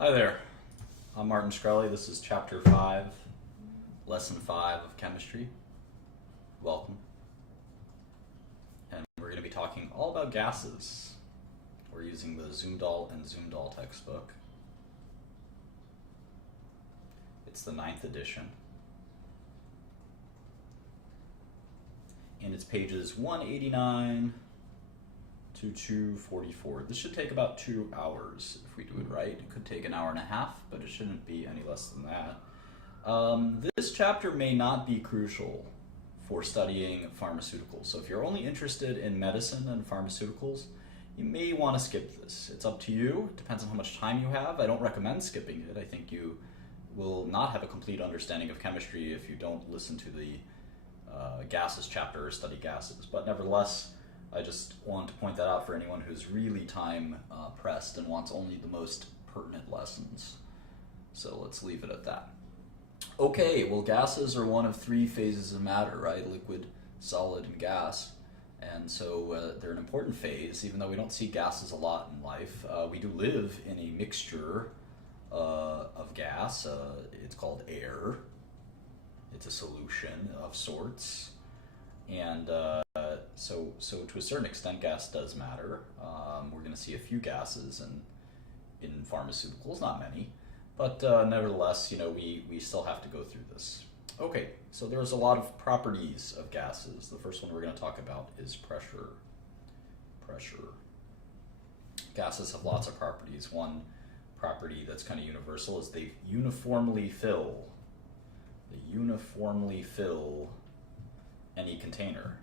Hi there, I'm Martin Shkreli. This is Chapter 5, Lesson 5 of Chemistry. Welcome. And we're going to be talking all about gases. We're using the Zumdahl and Zumdahl textbook. It's the 9th edition. And it's pages 189 to 244. This should take about 2 hours if we do it right. It could take an hour and a half, but it shouldn't be any less than that. This chapter may not be crucial for studying pharmaceuticals. So if you're only interested in medicine and pharmaceuticals, you may want to skip this. It's up to you. It depends on how much time you have. I don't recommend skipping it. I think you will not have a complete understanding of chemistry if you don't listen to the gases chapter or study gases. But nevertheless, I just want to point that out for anyone who's really time pressed and wants only the most pertinent lessons. So let's leave it at that. Okay, well, gases are one of 3 phases of matter, right? Liquid, solid, and gas. And so they're an important phase, even though we don't see gases a lot in life. We do live in a mixture of gas. It's called air. It's a solution of sorts. And so to a certain extent, gas does matter. We're going to see a few gases in pharmaceuticals, not many. But nevertheless, we still have to go through this. Okay, so there's a lot of properties of gases. The first one we're going to talk about is pressure. Pressure. Gases have lots of properties. One property that's kind of universal is they uniformly fill. They uniformly fill any container.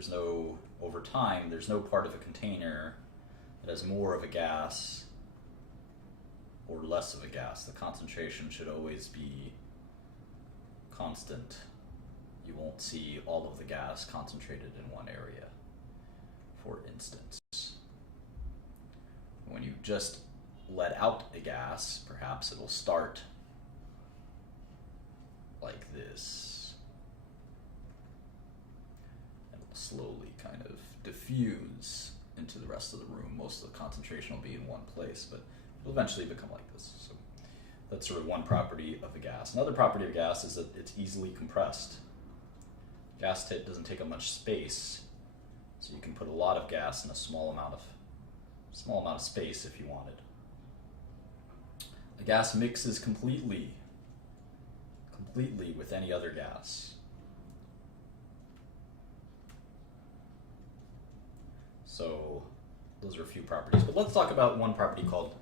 So over time, there's no part of a container that has more of a gas or less of a gas. The concentration should always be constant. You won't see all of the gas concentrated in one area, for instance. When you just let out a gas, perhaps it'll start like this. And it'll slowly kind of diffuse into the rest of the room. Most of the concentration will be in one place, but it'll eventually become like this. So that's sort of one property of a gas. Another property of gas is that it's easily compressed. Gas doesn't take up much space, so you can put a lot of gas in a small amount of space if you wanted. A gas mixes completely with any other gas. So those are a few properties, but let's talk about one property called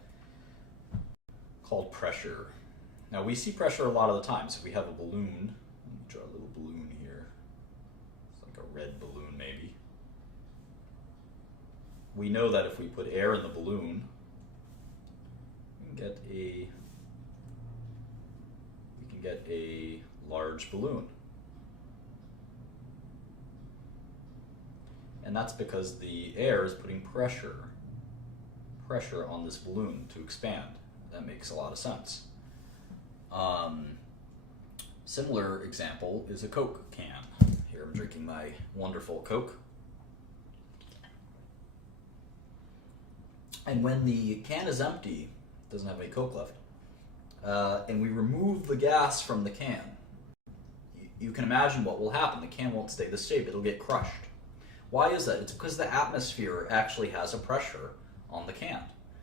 pressure. Now we see pressure a lot of the time. So if we have a balloon, let me draw a little balloon here. It's like a red balloon maybe. We know that if we put air in the balloon, we can get a large balloon. And that's because the air is putting pressure on this balloon to expand. That makes a lot of sense. Similar example is a Coke can. Here I'm drinking my wonderful Coke. And when the can is empty, it doesn't have any Coke left, and we remove the gas from the can, you can imagine what will happen. The can won't stay the shape, it'll get crushed. Why is that? It's because the atmosphere actually has a pressure on the can.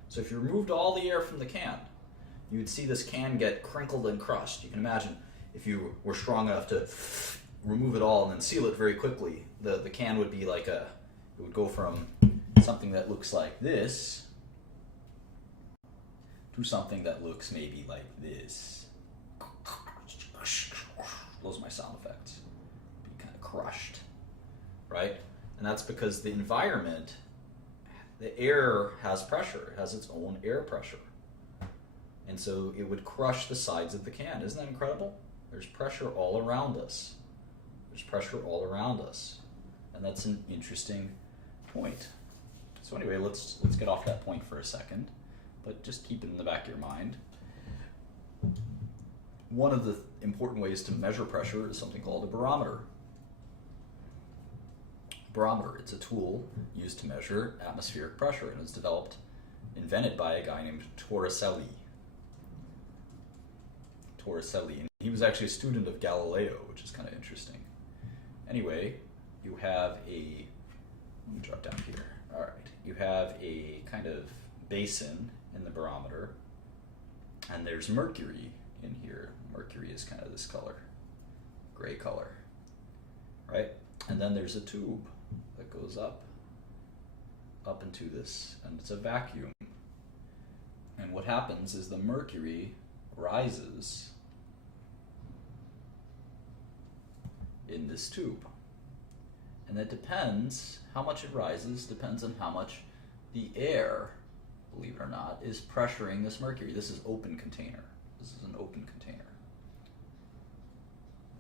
So if you removed all the air from the can, you would see this can get crinkled and crushed. You can imagine if you were strong enough to remove it all and then seal it very quickly, the can would be like it would go from something that looks like this to something that looks maybe like this. Those are my sound effects. Be kind of crushed, right? And that's because the environment, the air has pressure. It has its own air pressure. And so it would crush the sides of the can. Isn't that incredible? There's pressure all around us. There's pressure all around us. And that's an interesting point. So anyway, let's get off that point for a second, but just keep it in the back of your mind. One of the important ways to measure pressure is something called a barometer. Barometer, it's a tool used to measure atmospheric pressure, and it's developed invented by a guy named Torricelli. And he was actually a student of Galileo, which is kind of interesting. Anyway, you have a, let me drop down here. All right, you have a kind of basin in the barometer, and there's mercury in here. Mercury is kind of this color, gray color, right? And then there's a tube that goes up into this, and it's a vacuum. And what happens is the mercury rises in this tube. And that depends, how much it rises depends on how much the air, believe it or not, is pressuring this mercury. This is open container. This is an open container.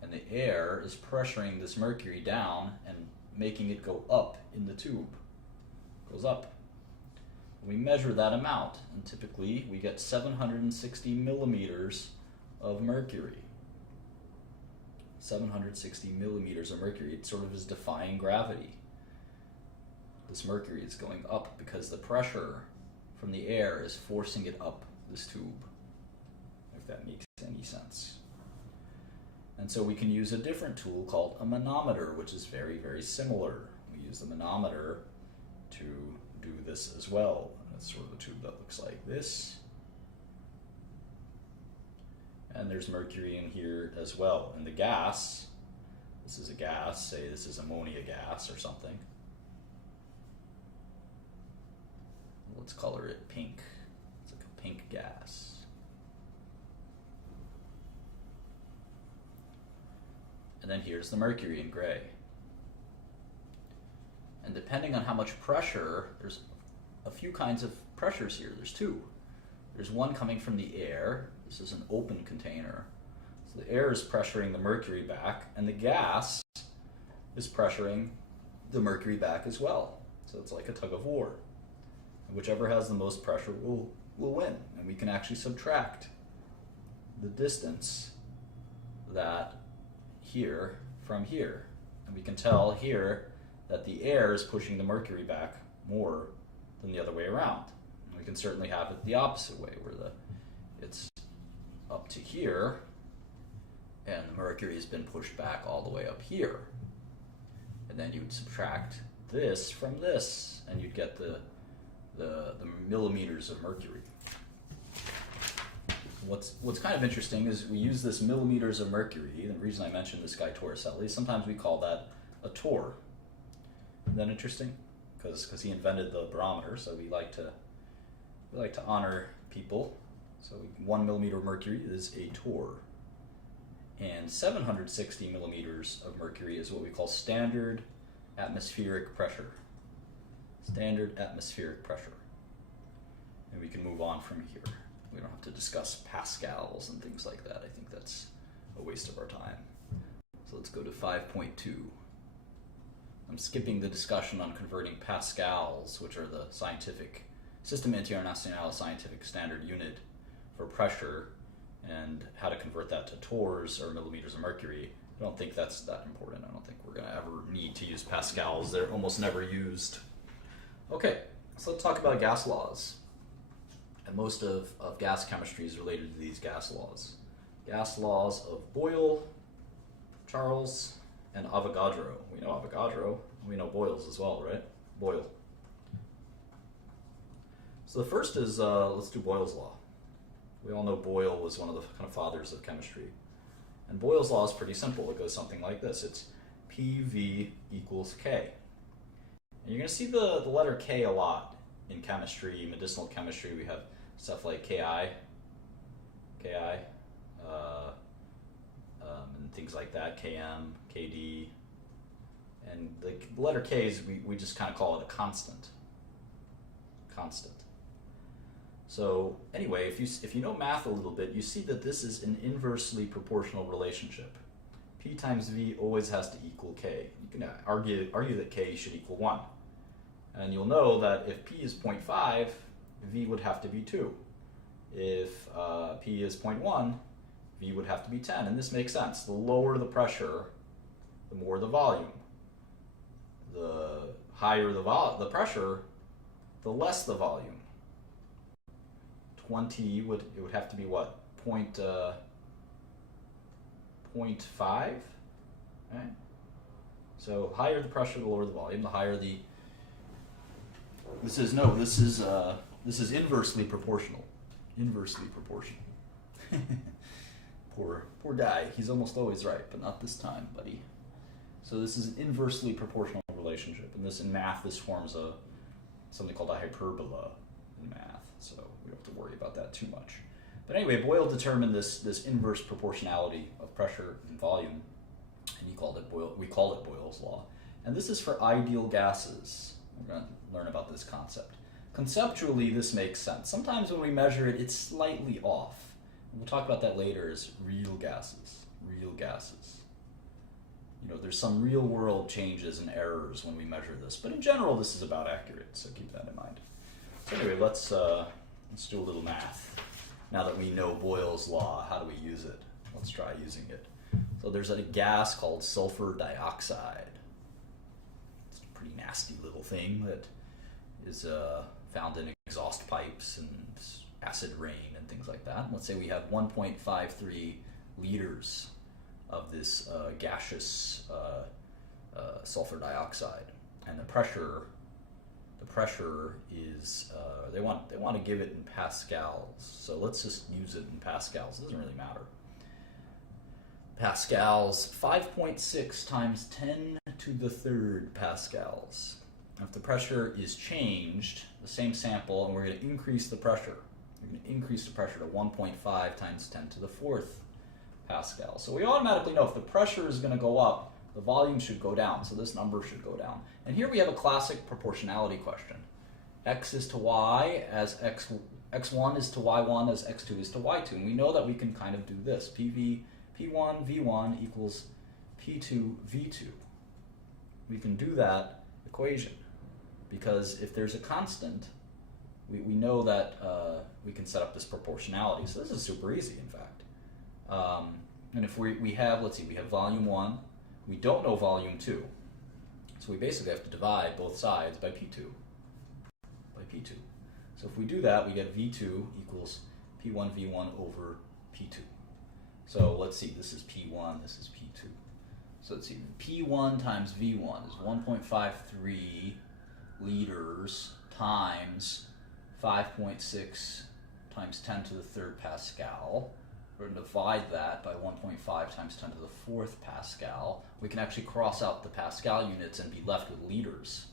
And the air is pressuring this mercury down and making it go up in the tube. It goes up. We measure that amount, and typically we get 760 millimeters of mercury. 760 millimeters of mercury. It sort of is defying gravity. This mercury is going up because the pressure from the air is forcing it up this tube, if that makes any sense. And so we can use a different tool called a manometer, which is very, very similar. We use the manometer to do this as well. That's sort of a tube that looks like this. And there's mercury in here as well. And the gas, this is a gas, say this is ammonia gas or something. Let's color it pink. It's like a pink gas. And then here's the mercury in gray. And depending on how much pressure, there's a few kinds of pressures here. There's two. There's one coming from the air. This is an open container. So the air is pressuring the mercury back, and the gas is pressuring the mercury back as well. So it's like a tug of war. And whichever has the most pressure will win. And we can actually subtract the distance that here from here. And we can tell here that the air is pushing the mercury back more than the other way around. And we can certainly have it the opposite way, where it's up to here, and the mercury has been pushed back all the way up here. And then you would subtract this from this, and you'd get the millimeters of mercury. What's kind of interesting is we use this millimeters of mercury. The reason I mentioned this guy Torricelli, sometimes we call that a torr. Isn't that interesting? Because he invented the barometer, so we like to honor people. So 1 millimeter of mercury is a torr. And 760 millimeters of mercury is what we call standard atmospheric pressure. Standard atmospheric pressure. And we can move on from here. We don't have to discuss pascals and things like that. I think that's a waste of our time. So let's go to 5.2. I'm skipping the discussion on converting pascals, which are the scientific System International scientific standard unit for pressure, and how to convert that to torrs or millimeters of mercury. I don't think that's that important. I don't think we're going to ever need to use pascals. They're almost never used. Okay, so let's talk about gas laws. And most of gas chemistry is related to these gas laws. Gas laws of Boyle, Charles, and Avogadro. We know Avogadro. We know Boyle's as well, right? Boyle. So the first is, let's do Boyle's law. We all know Boyle was one of the kind of fathers of chemistry. And Boyle's law is pretty simple. It goes something like this. It's PV equals K. And you're going to see the letter K a lot in chemistry, medicinal chemistry. We have stuff like Ki, and things like that, Km, Kd. And the letter K is, we just kind of call it a constant. Constant. So anyway, if you know math a little bit, you see that this is an inversely proportional relationship. P times V always has to equal K. You can argue that K should equal 1. And you'll know that if P is 0.5, V would have to be 2. If P is 0.1, V would have to be 10. And this makes sense. The lower the pressure, the more the volume. The higher the pressure, the less the volume. 20 it would have to be what? 0.5, right? So higher the pressure, the lower the volume. The higher the this is inversely proportional. Inversely proportional. Poor guy. He's almost always right, but not this time, buddy. So this is an inversely proportional relationship, and this in math this forms something called a hyperbola in math. So we don't have to worry about that too much. But anyway, Boyle determined this inverse proportionality of pressure and volume, and we called it Boyle's law. And this is for ideal gases. We're going to learn about this concept. Conceptually, this makes sense. Sometimes when we measure it, it's slightly off. And we'll talk about that later as real gases. Real gases. There's some real world changes and errors when we measure this, but in general, this is about accurate. So keep that in mind. So anyway, let's do a little math. Now that we know Boyle's law, how do we use it? Let's try using it. So there's a gas called sulfur dioxide. It's a pretty nasty little thing that is found in exhaust pipes and acid rain and things like that. Let's say we have 1.53 liters of this gaseous sulfur dioxide, and the pressure is they want to give it in pascals. So let's just use it in pascals. It doesn't really matter. Pascals, 5.6 times 10 to the third pascals. If the pressure is changed, the same sample, and we're going to increase the pressure. We're going to increase the pressure to 1.5 times 10 to the fourth pascal. So we automatically know if the pressure is going to go up, the volume should go down. So this number should go down. And here we have a classic proportionality question. X is to Y as x1 is to y1 as x2 is to y2. And we know that we can kind of do this. P1 V1 equals P2 V2. We can do that equation because if there's a constant, we know that we can set up this proportionality. So this is super easy, in fact. And if we have, let's see, we have volume 1. We don't know volume 2. So we basically have to divide both sides by P2. So if we do that, we get V2 equals P1 V1 over P2. So let's see, this is P1, this is P2. So let's see, P1 times V1 is 1.53 liters times 5.6 times 10 to the third pascal. We're going to divide that by 1.5 times 10 to the fourth pascal. We can actually cross out the pascal units and be left with liters.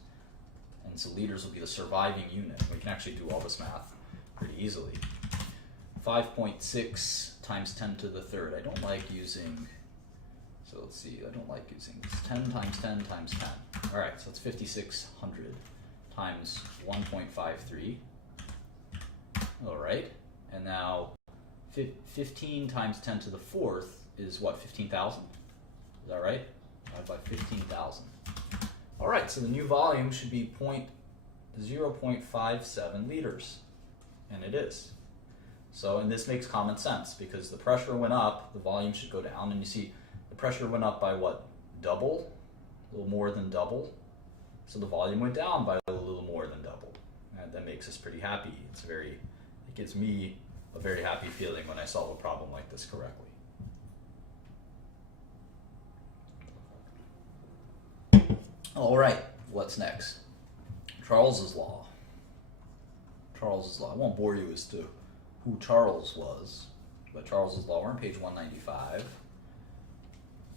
And so liters will be the surviving unit. We can actually do all this math pretty easily. 5.6 times 10 to the third. I don't like using, so let's see, I don't like using this. 10 times 10 times 10. All right, so it's 5,600 times 1.53. All right, and now 15 times 10 to the fourth is what, 15,000? Is that right? Divided by 15,000. All right, so the new volume should be 0.57 liters, and it is. So, and this makes common sense because the pressure went up, the volume should go down, and you see the pressure went up by what? Double? A little more than double. So the volume went down by a little more than double. And that makes us pretty happy. It gives me a very happy feeling when I solve a problem like this correctly. All right, what's next? Charles's law. Charles's law. I won't bore you as to who Charles was, but Charles's law. We're on page 195.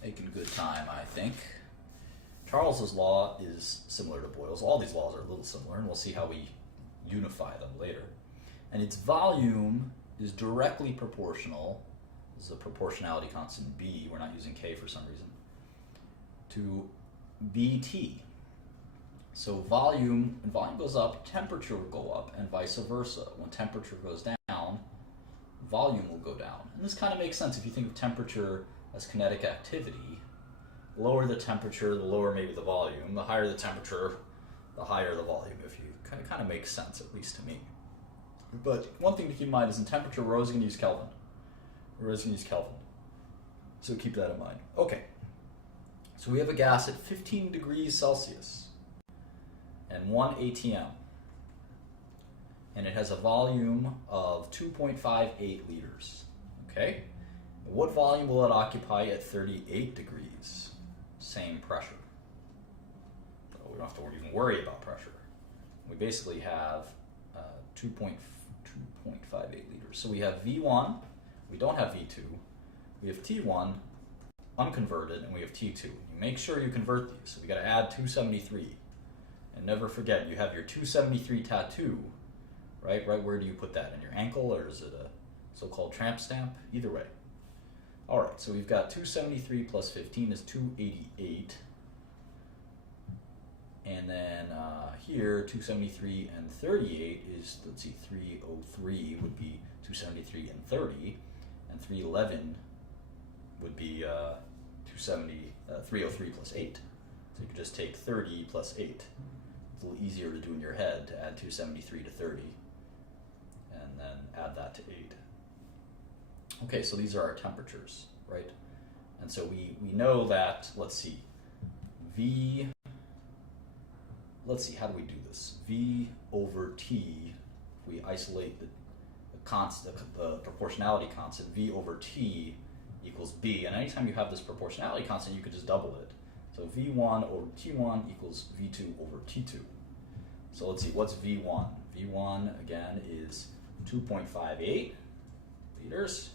Making good time, I think. Charles's law is similar to Boyle's. All these laws are a little similar, and we'll see how we unify them later. And its volume is directly proportional. This is a proportionality constant B. We're not using K for some reason. To Bt. So when volume goes up, temperature will go up, and vice versa. When temperature goes down, volume will go down. And this kind of makes sense if you think of temperature as kinetic activity. The lower the temperature, the lower maybe the volume. The higher the temperature, the higher the volume. If you kind of makes sense, at least to me. But one thing to keep in mind is in temperature, we're always going to use Kelvin. So keep that in mind. Okay. So we have a gas at 15 degrees Celsius and 1 atm. and it has a volume of 2.58 liters. Okay? What volume will it occupy at 38 degrees? Same pressure. So we don't have to even worry about pressure. We basically have 2.58 liters. So we have V1, we don't have V2, we have T1 unconverted, and we have T2. You make sure you convert these. So we got to add 273. And never forget, you have your 273 tattoo, right? Right where do you put that? In your ankle, or is it a so-called tramp stamp? Either way. All right, so we've got 273 plus 15 is 288. And then here, 273 and 38 is, let's see, 303 would be 273 and 30. And 311 would be 303 plus 8. So you could just take 30 plus 8. It's a little easier to do in your head to add 273 to 30. And then add that to 8. Okay, so these are our temperatures, right? And so we know that, let's see, how do we do this? V over T, if we isolate the constant, the proportionality constant, V over T equals B. And anytime you have this proportionality constant, you could just double it. So V1 over T1 equals V2 over T2. So let's see, what's V1? V1, again, is 2.58 liters.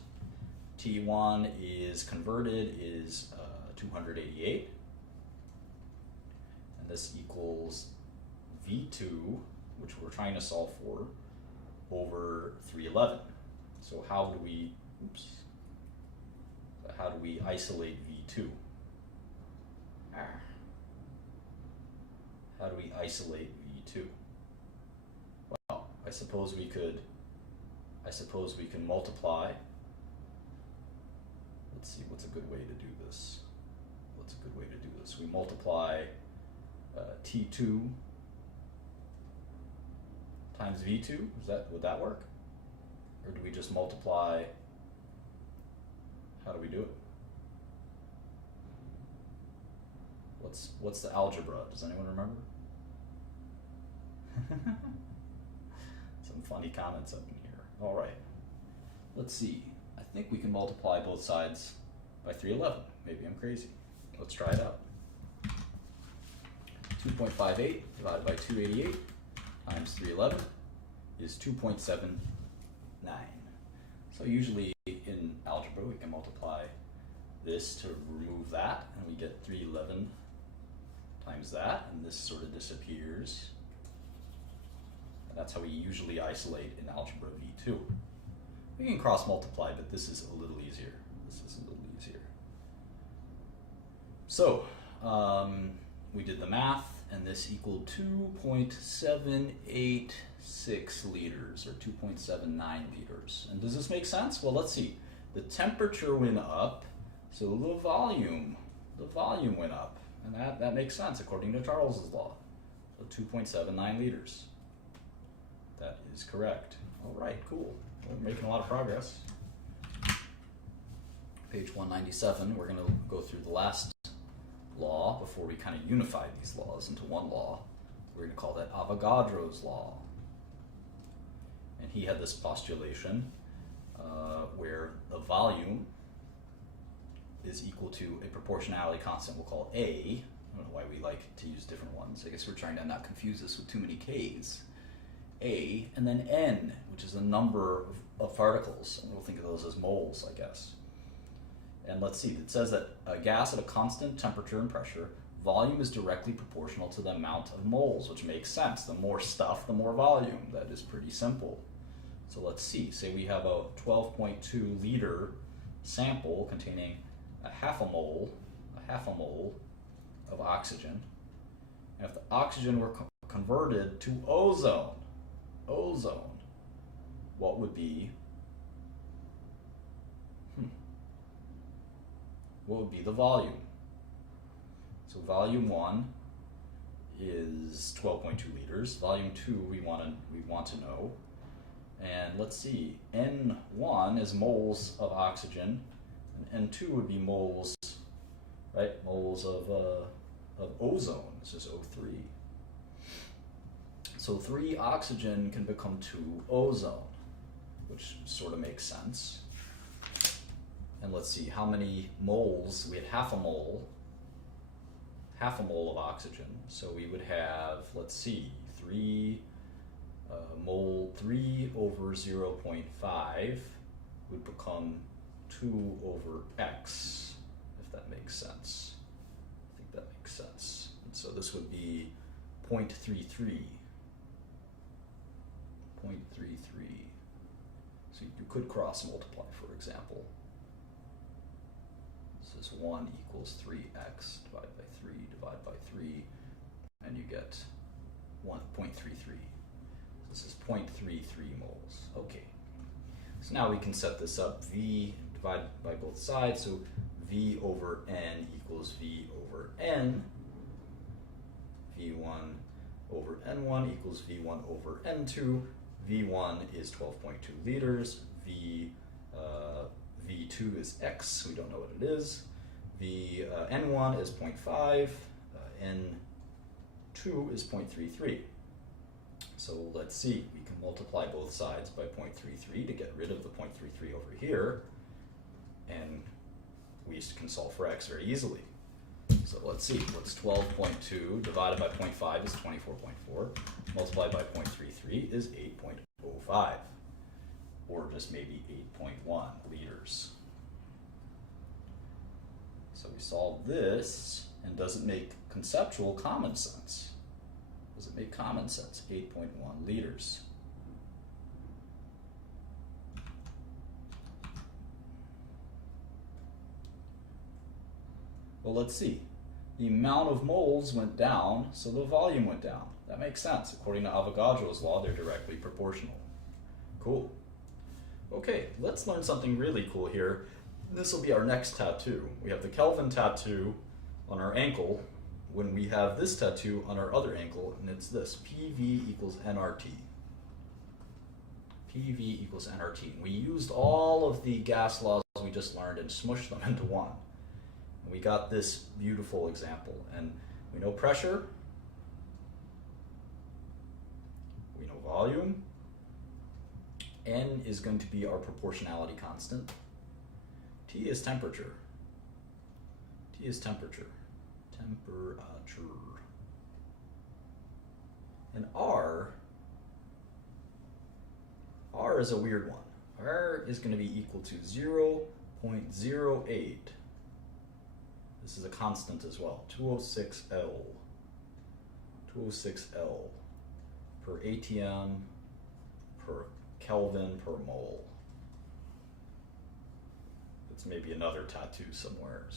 T1 is converted, is 288. And this equals V2, which we're trying to solve for, over 311. So how do we isolate V2? How do we isolate V2? Well, I suppose we can multiply. Let's see, what's a good way to do this? We multiply T2 times V2. Would that work? Or do we just multiply? How do we do it? What's the algebra? Does anyone remember? Some funny comments up in here. All right. Let's see. I think we can multiply both sides by 311. Maybe I'm crazy. Let's try it out. 2.58 divided by 288 times 311 is 2.79. So usually in algebra we can multiply this to remove that, and we get 311 times that, and this sort of disappears. And that's how we usually isolate in algebra V2. We can cross multiply, but this is a little easier. So we did the math, and this equaled 2.786 liters, or 2.79 liters. And does this make sense? Well, let's see. The temperature went up, so the volume went up, and that makes sense according to Charles's law. So 2.79 liters. That is correct. All right, cool. We're making a lot of progress. Page 197, we're going to go through the last law before we kind of unify these laws into one law. We're going to call that Avogadro's law. And he had this postulation where the volume is equal to a proportionality constant we'll call A. I don't know why we like to use different ones. I guess we're trying to not confuse this with too many K's. A, and then N, which is the number of particles. And we'll think of those as moles, I guess. And let's see, it says that a gas at a constant temperature and pressure, volume is directly proportional to the amount of moles, which makes sense. The more stuff, the more volume. That is pretty simple. So let's see, say we have a 12.2 liter sample containing a half a mole of oxygen. And if the oxygen were converted to ozone, what would be the volume? So volume 1 is 12.2 liters. Volume 2 we want to know. And let's see, N1 is moles of oxygen, and N2 would be moles, right? Moles of ozone. This is O3. So 3 oxygen can become 2 ozone, which sort of makes sense. And let's see how many moles. We had half a mole of oxygen. So we would have, let's see, 3 over 0.5 would become 2 over x, if that makes sense. I think that makes sense. And so this would be 0.33. 0.33. So you could cross multiply, for example. This is 1 equals 3x divided by 3 divided by 3, and you get 1.33. This is 0.33 moles. Okay. So now we can set this up. V divided by both sides, so V over N equals V over N. V1 over N1 equals V1 over N2. V1 is 12.2 liters. V2 is X, we don't know what it is. N1 is 0.5, N2 is 0.33. So let's see, we can multiply both sides by 0.33 to get rid of the 0.33 over here, and we can solve for X very easily. So let's see, what's 12.2 divided by 0.5 is 24.4, multiplied by 0.33 is 8.05, or just maybe 8.1 liters. So we solve this, and does it make conceptual common sense? Does it make common sense? 8.1 liters. Well, let's see. The amount of moles went down, so the volume went down. That makes sense. According to Avogadro's law, they're directly proportional. Cool. Okay, let's learn something really cool here. This will be our next tattoo. We have the Kelvin tattoo on our ankle when we have this tattoo on our other ankle, and it's this, PV equals nRT. PV equals nRT. We used all of the gas laws we just learned and smushed them into one. And we got this beautiful example. And we know pressure, we know volume, N is going to be our proportionality constant. T is temperature. T is temperature. Temperature. And R is a weird one. R is going to be equal to 0.08. This is a constant as well. 206 L. 206 L per ATM per Kelvin per mole. It's maybe another tattoo somewhere.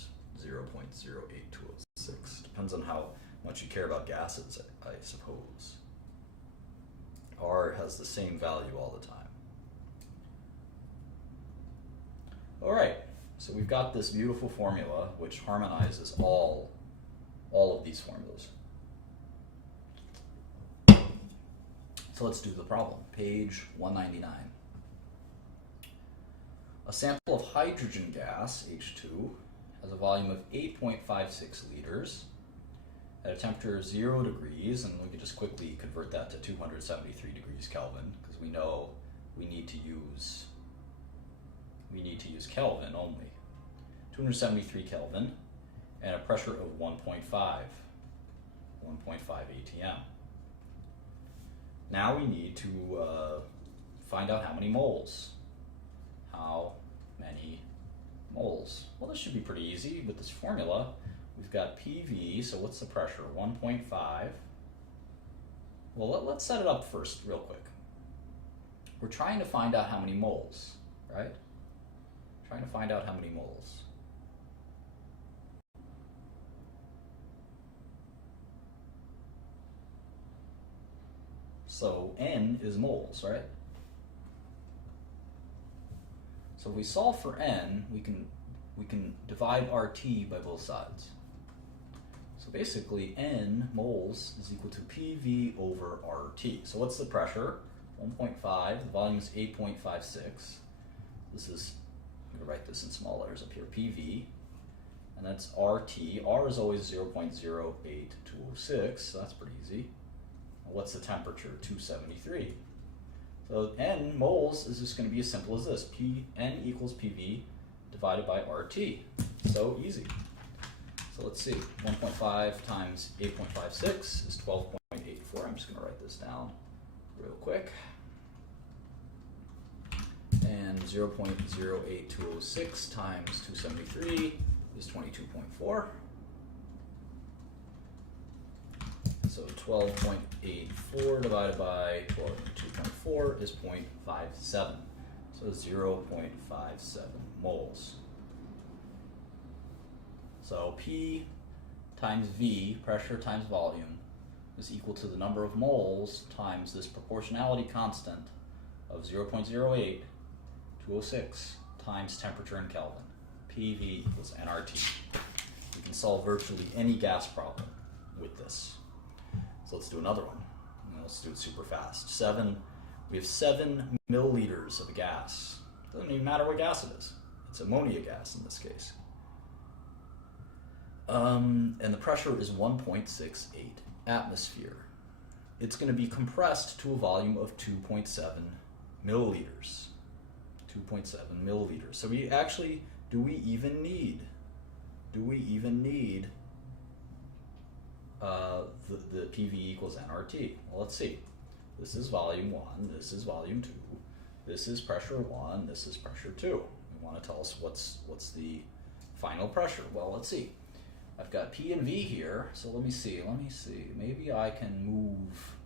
0.08206. Depends on how much you care about gases, I suppose. R has the same value all the time. All right, so we've got this beautiful formula which harmonizes all of these formulas. So let's do the problem. Page 199. A sample of hydrogen gas, H2, has a volume of 8.56 liters at a temperature of 0 degrees, and we can just quickly convert that to 273 degrees Kelvin, because we know we need to use Kelvin only. 273 Kelvin, and a pressure of 1.5 ATM. Now we need to find out how many moles. How many moles? Well, this should be pretty easy with this formula. We've got PV, so what's the pressure? 1.5. Well, let's set it up first real quick. We're trying to find out how many moles, right? Trying to find out how many moles. So N is moles, right? So if we solve for N, we can divide RT by both sides. So basically N moles is equal to PV over RT. So what's the pressure? 1.5, the volume is 8.56. This is, I'm going to write this in small letters up here, PV, and that's RT. R is always 0.08206, so that's pretty easy. What's the temperature? 273. So N moles is just going to be as simple as this. N equals PV divided by RT. So easy. So let's see. 1.5 times 8.56 is 12.84. I'm just going to write this down real quick. And 0.08206 times 273 is 22.4. So 12.84 divided by 2.4 is 0.57. So 0.57 moles. So P times V, pressure times volume, is equal to the number of moles times this proportionality constant of 0.08206 times temperature in Kelvin. PV equals nRT. You can solve virtually any gas problem with this. So let's do another one. Let's do it super fast. We have 7 milliliters of a gas. Doesn't even matter what gas it is. It's ammonia gas in this case. And the pressure is 1.68 atmosphere. It's going to be compressed to a volume of 2.7 milliliters. 2.7 milliliters. So we actually, do we even need the PV equals nRT? Well, let's see. This is volume 1, this is volume 2, this is pressure 1, this is pressure 2. We want to tell us what's the final pressure. Well, let's see. I've got P and V here, so let me see. Maybe I can move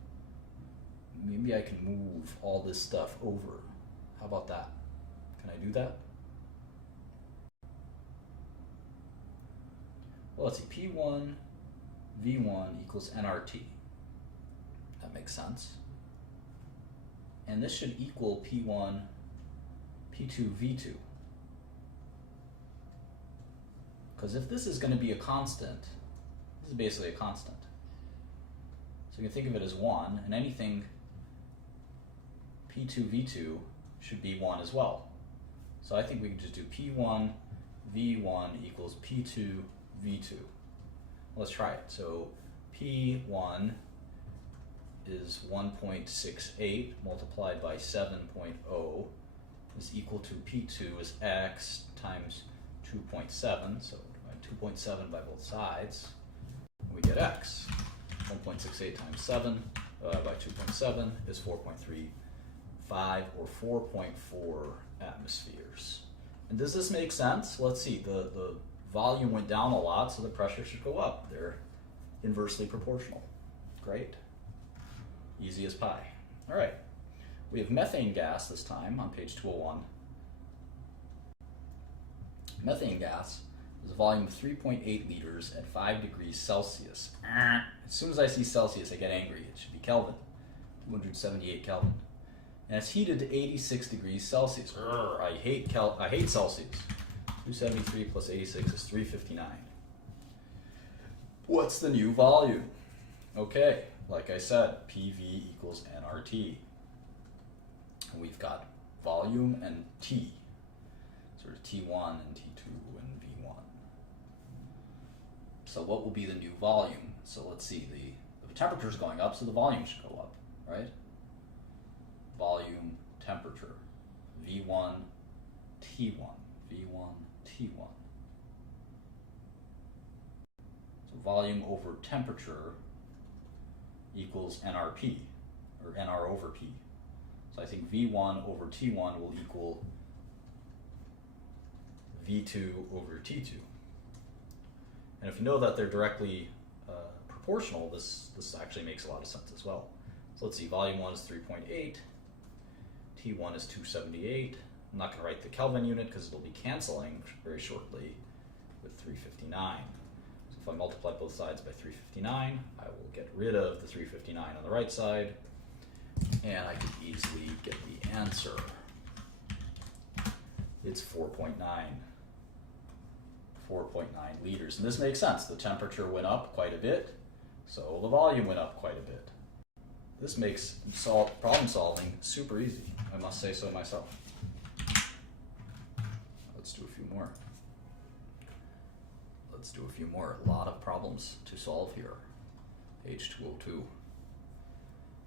all this stuff over. How about that? Can I do that? Well, let's see. P1 V1 equals nRT. That makes sense. And this should equal P1 P2 V2. Because if this is going to be a constant, this is basically a constant. So you can think of it as 1, and anything P2 V2 should be 1 as well. So I think we can just do P1 V1 equals P2 V2. Let's try it. So P1 is 1.68 multiplied by 7.0 is equal to P2 is X times 2.7. So 2.7 by both sides, we get X. 1.68 times 7 by 2.7 is 4.35 or 4.4 atmospheres. And does this make sense? Let's see. The volume went down a lot, so the pressure should go up. They're inversely proportional. Great. Easy as pie. All right. We have methane gas this time on page 201. Methane gas is a volume of 3.8 liters at 5 degrees Celsius. As soon as I see Celsius, I get angry. It should be Kelvin, 278 Kelvin. And it's heated to 86 degrees Celsius. I hate Celsius. 273 plus 86 is 359. What's the new volume? Okay, like I said, PV equals nRT. We've got volume and T, sort of T1 and T2 and V1. So what will be the new volume? So let's see, the temperature is going up, so the volume should go up, right? Volume, temperature, V1, T1, V1, T1. So volume over temperature equals nRP, or nR over P. So I think V1 over T1 will equal V2 over T2. And if you know that they're directly proportional, this actually makes a lot of sense as well. So let's see, volume 1 is 3.8, T1 is 278. I'm not going to write the Kelvin unit because it'll be canceling very shortly with 359. So if I multiply both sides by 359, I will get rid of the 359 on the right side, and I can easily get the answer. It's 4.9 liters. And this makes sense. The temperature went up quite a bit, so the volume went up quite a bit. This makes problem solving super easy. I must say so myself. Let's do a few more. A lot of problems to solve here. Page 202.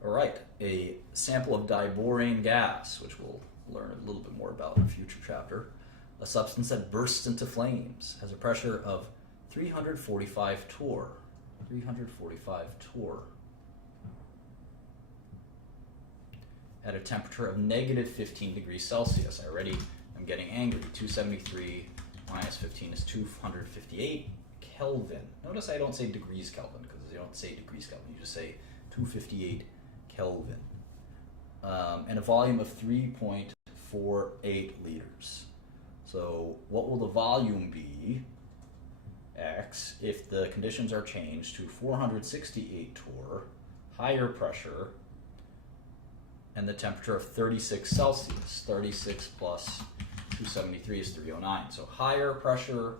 All right, a sample of diborane gas, which we'll learn a little bit more about in a future chapter. A substance that bursts into flames has a pressure of 345 torr. 345 torr. At a temperature of negative 15 degrees Celsius. I already am getting angry. 273 minus 15 is 258 Kelvin. Notice I don't say degrees Kelvin, because you don't say degrees Kelvin. You just say 258 Kelvin. And a volume of 3.48 liters. So what will the volume be, X, if the conditions are changed to 468 torr, higher pressure, and the temperature of 36 Celsius. 36 plus 273 is 309. So higher pressure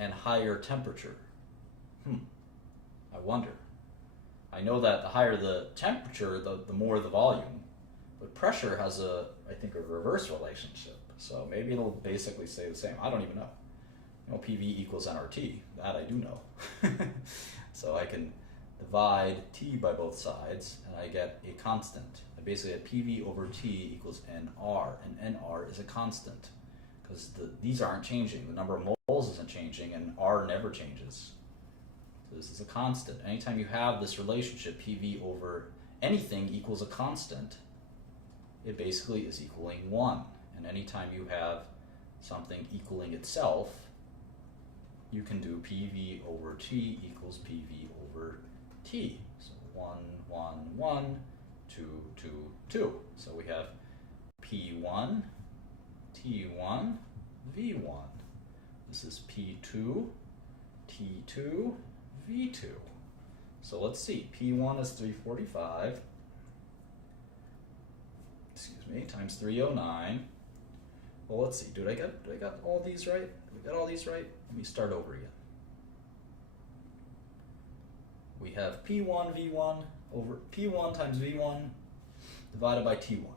and higher temperature. I wonder. I know that the higher the temperature, the more the volume. But pressure has I think a reverse relationship. So maybe it'll basically stay the same. I don't even know. PV equals nRT. That I do know. So I can divide T by both sides, and I get a constant. I basically get PV over T equals NR, and NR is a constant, because these aren't changing. The number of moles isn't changing, and R never changes. So this is a constant. Anytime you have this relationship, PV over anything equals a constant, it basically is equaling 1. And anytime you have something equaling itself, you can do PV over T equals PV over T. So 1, 1, 1, 2, 2, 2. So we have P1, T1, V1. This is P2, T2, V2. So let's see. P1 is 345, times 309. Well, let's see. Did I got all these right? Did we got all these right? Let me start over again. We have P1 V1 over P1 times V1 divided by T1.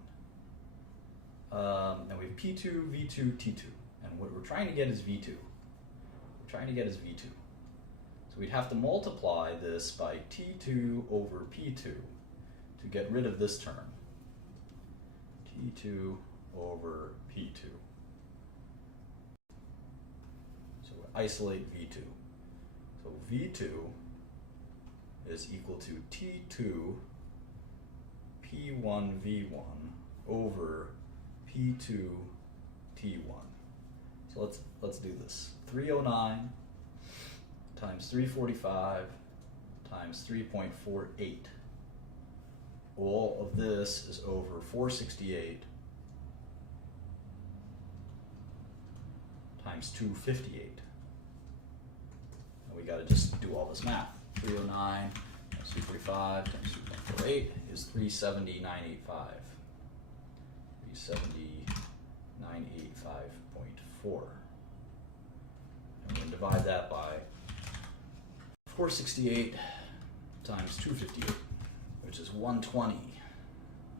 And we have P2 V2 T2. And what we're trying to get is V2. So we'd have to multiply this by T2 over P2 to get rid of this term. T2 over P2. So we isolate V2. So V2 is equal to T2 P1 V1 over P2 T1. So let's do this. 309 times 345 times 3.48. All of this is over 468 times 258. And we got to just do all this math. 309 times 245 times 2.48 is 370,985. 370,985.4. And we're going to divide that by 468 times 258, which is 120.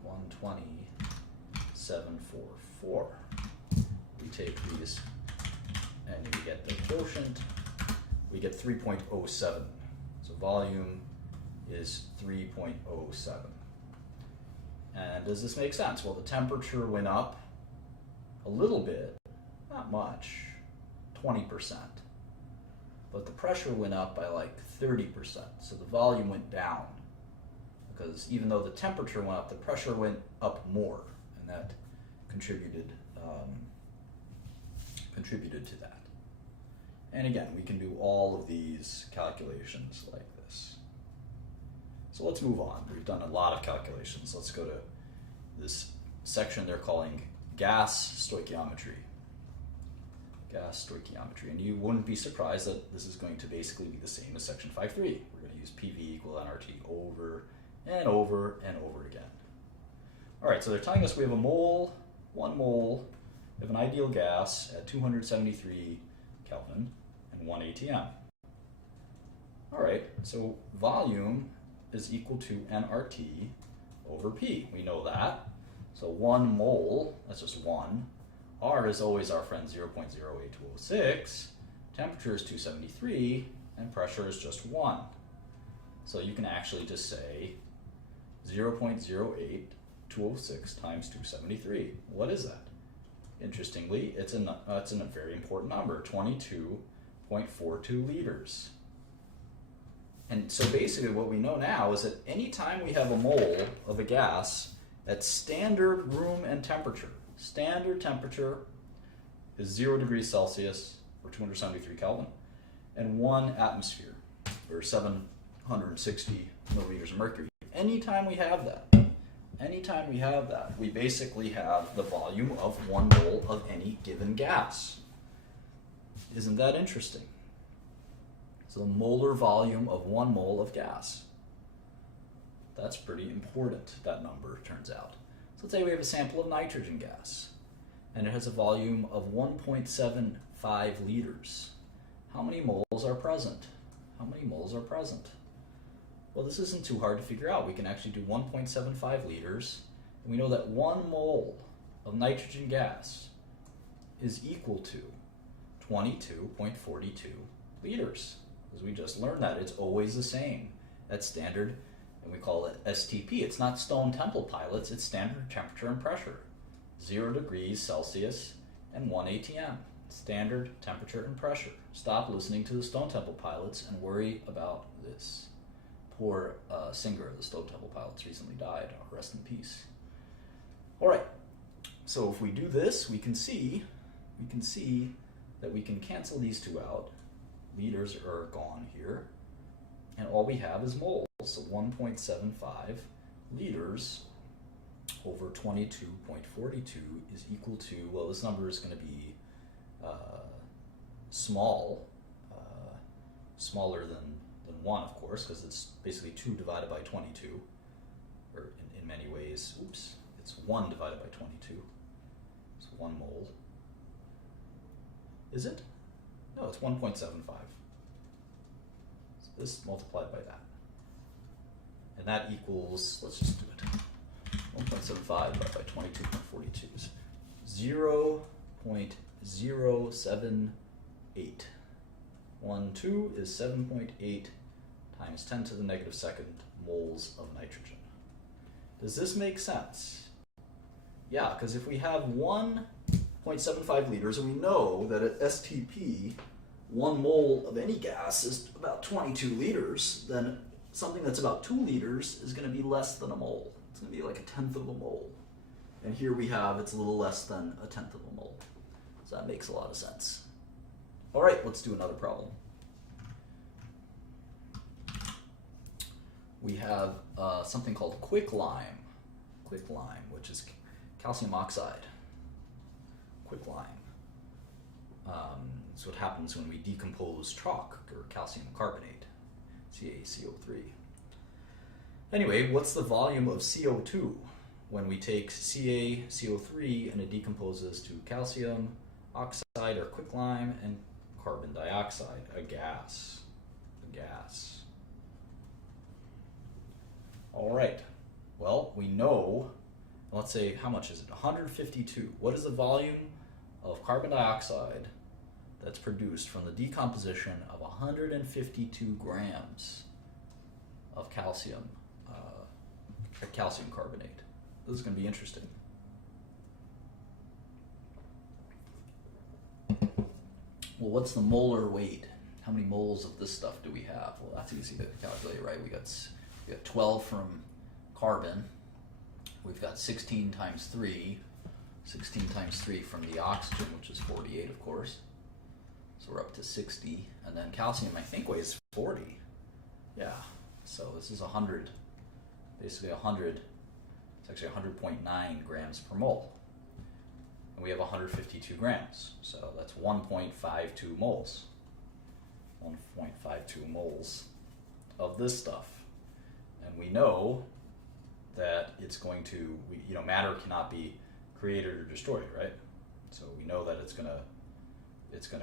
120,744. We take these and we get the quotient. We get 3.07. So volume is 3.07. And does this make sense? Well, the temperature went up a little bit, not much, 20%. But the pressure went up by like 30%. So the volume went down. Because even though the temperature went up, the pressure went up more. And that contributed to that. And again, we can do all of these calculations like this. So let's move on. We've done a lot of calculations. Let's go to this section they're calling gas stoichiometry. Gas stoichiometry. And you wouldn't be surprised that this is going to basically be the same as section 5.3. We're going to use PV equal nRT over and over and over again. All right, so they're telling us we have a mole, 1 mole of an ideal gas at 273 Kelvin and 1 atm. All right, so volume is equal to nRT over P. We know that. So 1 mole, that's just 1. R is always our friend 0.08206. Temperature is 273, and pressure is just 1. So you can actually just say 0.08206 times 273. What is that? Interestingly, it's a very important number, 22.42 liters. And so basically what we know now is that anytime we have a mole of a gas at standard room and temperature, standard temperature is 0 degrees Celsius or 273 Kelvin, and 1 atmosphere or 760 milliliters of mercury. Anytime we have that, we basically have the volume of 1 mole of any given gas. Isn't that interesting? So the molar volume of 1 mole of gas. That's pretty important, that number turns out. So let's say we have a sample of nitrogen gas, and it has a volume of 1.75 liters. How many moles are present? How many moles are present? Well, this isn't too hard to figure out. We can actually do 1.75 liters, and we know that 1 mole of nitrogen gas is equal to 22.42 liters. As we just learned that, it's always the same. That's standard, and we call it STP. It's not Stone Temple Pilots, it's standard temperature and pressure. 0 degrees Celsius and 1 ATM. Standard temperature and pressure. Stop listening to the Stone Temple Pilots and worry about this. Poor singer of the Stone Temple Pilots recently died. Rest in peace. All right. So if we do this, we can see that we can cancel these two out. Liters are gone here, and all we have is moles. So 1.75 liters over 22.42 is equal to, well, this number is going to be smaller than 1, of course, because it's basically 2 divided by 22, or in many ways, it's 1 divided by 22. It's 1 mole. Is it? No, it's 1.75. So this multiplied by that. And that equals, let's just do it. 1.75 divided by 22.42 is 0.078. 1, 2 is 7.8 times 10 to the negative second moles of nitrogen. Does this make sense? Yeah, because if we have 1.75 liters, and we know that at STP, 1 mole of any gas is about 22 liters, then something that's about 2 liters is going to be less than a mole. It's going to be like 1/10 of a mole. And here we have, it's a little less than 1/10 of a mole. So that makes a lot of sense. All right, let's do another problem. We have something called quicklime, which is calcium oxide. Quicklime. It's what happens when we decompose chalk or calcium carbonate, CaCO3. Anyway, what's the volume of CO2 when we take CaCO3 and it decomposes to calcium oxide or quicklime and carbon dioxide, a gas. All right, well, we know, let's say, how much is it? 152. What is the volume of carbon dioxide that's produced from the decomposition of 152 grams of calcium carbonate? This is going to be interesting. Well, what's the molar weight? How many moles of this stuff do we have? Well, that's easy to calculate, right? We got 12 from carbon. We've got 16 times 3 from the oxygen, which is 48, of course. So we're up to 60. And then calcium, I think, weighs 40. Yeah. So this is 100. Basically 100. It's actually 100.9 grams per mole. And we have 152 grams. So that's 1.52 moles. 1.52 moles of this stuff. And we know that it's going to, matter cannot be created or destroyed, right? So we know that it's going to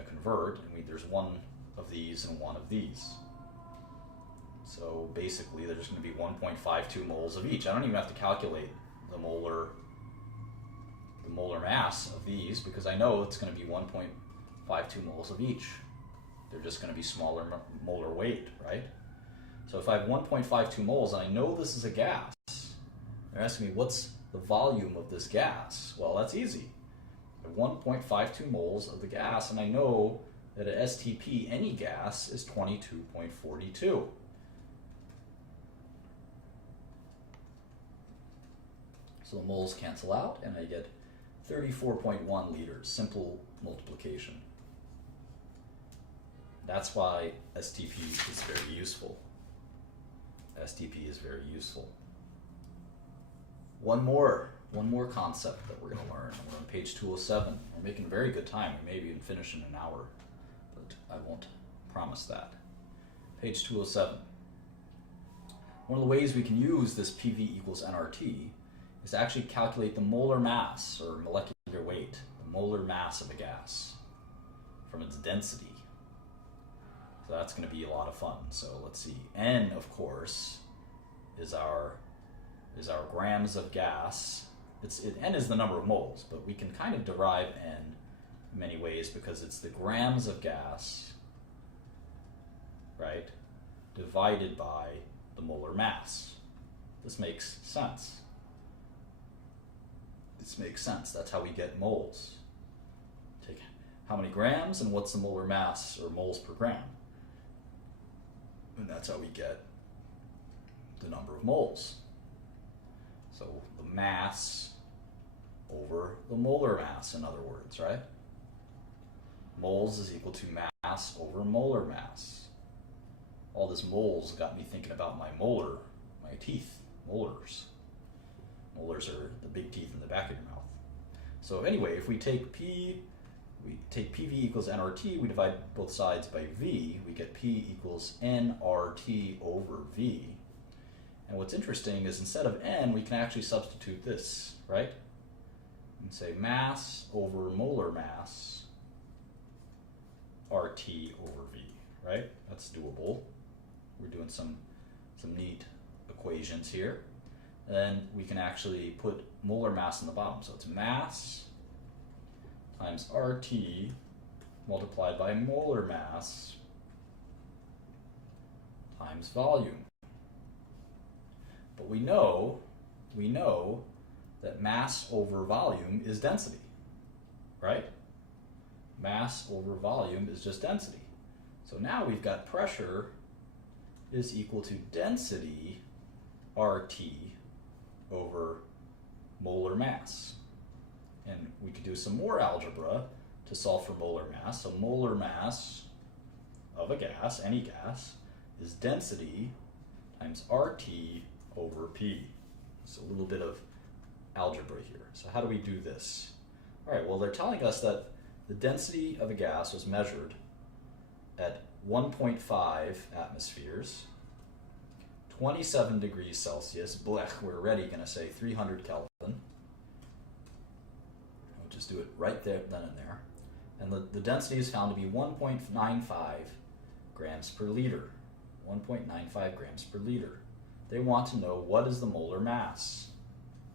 convert, and there's one of these and one of these. So basically, there's going to be 1.52 moles of each. I don't even have to calculate the molar mass of these, because I know it's going to be 1.52 moles of each. They're just going to be smaller molar weight, right? So if I have 1.52 moles, and I know this is a gas, They're asking me, what's the volume of this gas? Well, that's easy. I have 1.52 moles of the gas, and I know that at STP, any gas is 22.42. So the moles cancel out, and I get 34.1 liters, simple multiplication. That's why STP is very useful. STP is very useful. One more concept that we're going to learn. We're on page 207. We're making very good time. We may even finish in an hour, but I won't promise that. Page 207. One of the ways we can use this PV equals nRT is to actually calculate the molar mass, or molecular weight, the molar mass of a gas from its density. So that's going to be a lot of fun. So let's see. N, of course, is our grams of gas. N is the number of moles, but we can kind of derive N in many ways because it's the grams of gas, right, divided by the molar mass. This makes sense. This makes sense. That's how we get moles. Take how many grams and what's the molar mass, or moles per gram. And that's how we get the number of moles. So the mass over the molar mass, in other words, right? Moles is equal to mass over molar mass. All this moles got me thinking about my teeth, molars. Molars are the big teeth in the back of your mouth. So anyway, if we take PV equals nRT, we divide both sides by V, we get P equals nRT over V. And what's interesting is instead of N, we can actually substitute this, right? And say mass over molar mass, RT over V, right? That's doable. We're doing some neat equations here. And then we can actually put molar mass in the bottom. So it's mass times RT multiplied by molar mass times volume. But we know that mass over volume is density, right? Mass over volume is just density. So now we've got pressure is equal to density RT over molar mass. And we could do some more algebra to solve for molar mass. So molar mass of a gas, any gas, is density times RT over P. So a little bit of algebra here. So how do we do this? All right, well, they're telling us that the density of a gas was measured at 1.5 atmospheres, 27 degrees Celsius, blech, we're already going to say 300 Kelvin. We'll just do it right there, then and there. And the density is found to be 1.95 grams per liter. 1.95 grams per liter. They want to know what is the molar mass.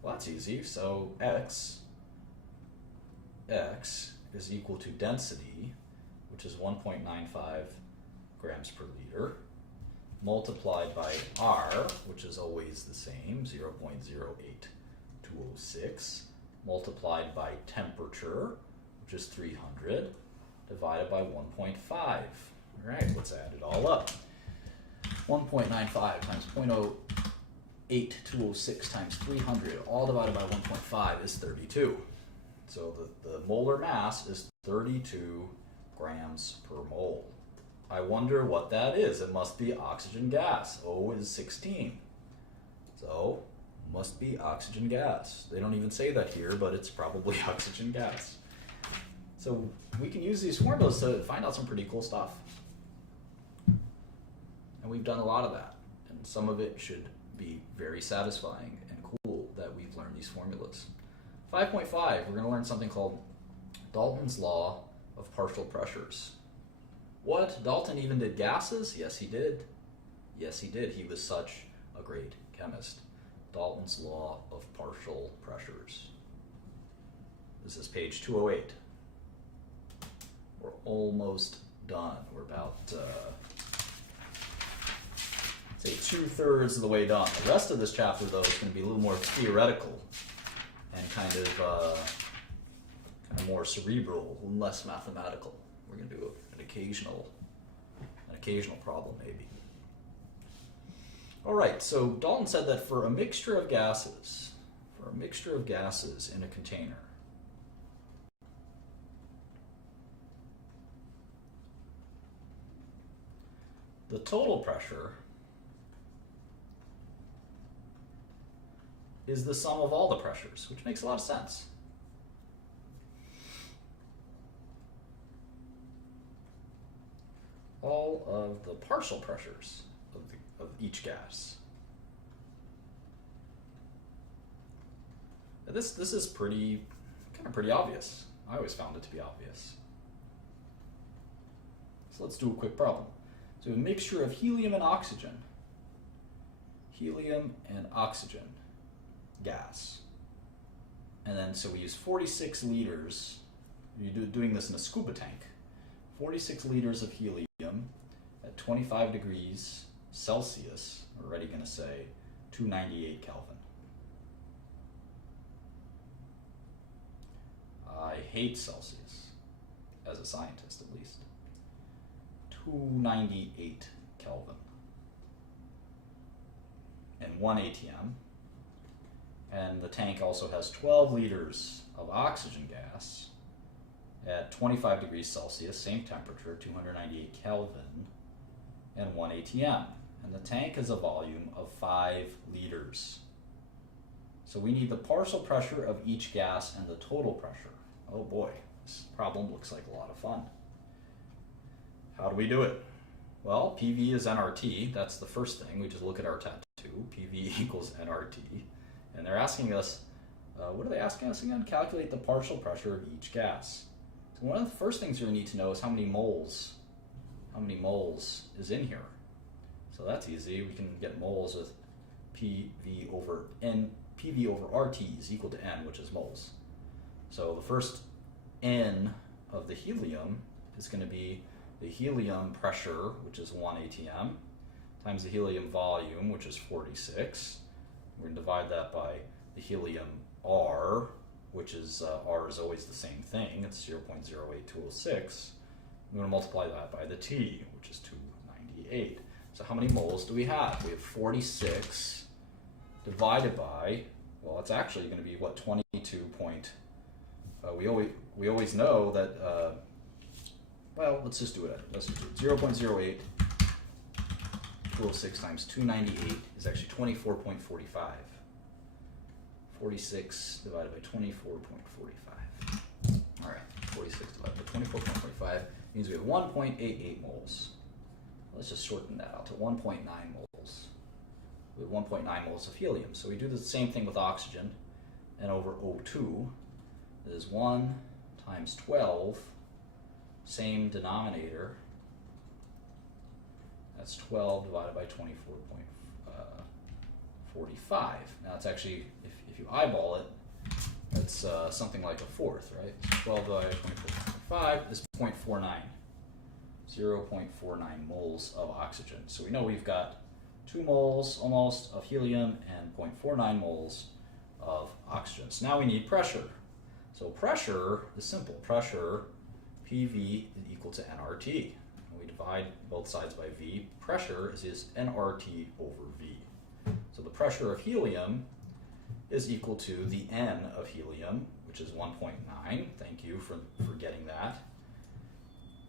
Well, that's easy. So X is equal to density, which is 1.95 grams per liter, multiplied by R, which is always the same, 0.08206, multiplied by temperature, which is 300, divided by 1.5. All right, let's add it all up. 1.95 times 0.08206 times 300, all divided by 1.5 is 32. So the molar mass is 32 grams per mole. I wonder what that is. It must be oxygen gas. O is 16. So, must be oxygen gas. They don't even say that here, but it's probably oxygen gas. So, we can use these formulas to find out some pretty cool stuff. And we've done a lot of that. And some of it should be very satisfying and cool that we've learned these formulas. 5.5, we're going to learn something called Dalton's law of partial pressures. What? Dalton even did gases? Yes, he did. Yes, he did. He was such a great chemist. Dalton's law of partial pressures. This is page 208. We're almost done. We're about say 2/3 of the way done. The rest of this chapter, though, is going to be a little more theoretical and kind of more cerebral, less mathematical. We're going to do an occasional problem, maybe. All right. So Dalton said that for a mixture of gases in a container, the total pressure is the sum of all the pressures, which makes a lot of sense. All of the partial pressures of each gas. Now this is pretty obvious. I always found it to be obvious. So let's do a quick problem. So a mixture of helium and oxygen gas. And then so we use 46 liters, you're doing this in a scuba tank, 46 liters of helium at 25 degrees Celsius, we're already going to say 298 Kelvin. I hate Celsius, as a scientist at least. 298 Kelvin. And 1 ATM. And the tank also has 12 liters of oxygen gas at 25 degrees Celsius, same temperature, 298 Kelvin, and 1 ATM. And the tank has a volume of 5 liters. So we need the partial pressure of each gas and the total pressure. Oh boy, this problem looks like a lot of fun. How do we do it? Well, PV is nRT. That's the first thing. We just look at our tattoo. PV equals nRT. And they're asking us, what are they asking us again? Calculate the partial pressure of each gas. So one of the first things we need to know is how many moles is in here. So that's easy. We can get moles with PV over N. PV over RT is equal to N, which is moles. So the first N of the helium is going to be the helium pressure, which is 1 ATM, times the helium volume, which is 46. We're going to divide that by the helium R, which is, R is always the same thing. It's 0.08206. We're going to multiply that by the T, which is 298. So how many moles do we have? We have 46 divided by, well, it's actually going to be, what, 22 point, we always know that, well, let's just do it. Let's just do it. 0.08 206 times 298 is actually 24.45. 46 divided by 24.45. All right, 46 divided by 24.45 means we have 1.88 moles. Let's just shorten that out to 1.9 moles. We have 1.9 moles of helium. So we do the same thing with oxygen, and over O2 is 1 times 12, same denominator. That's 12 divided by 24.45. Now it's actually, if you eyeball it, that's something like a fourth, right? So 12 divided by 24.5 is 0.49. 0.49 moles of oxygen. So we know we've got 2 moles almost of helium and 0.49 moles of oxygen. So now we need pressure. So pressure is simple. Pressure, PV, is equal to nRT. We divide both sides by V. Pressure is nRT over V. So the pressure of helium is equal to the N of helium, which is 1.9. Thank you for getting that.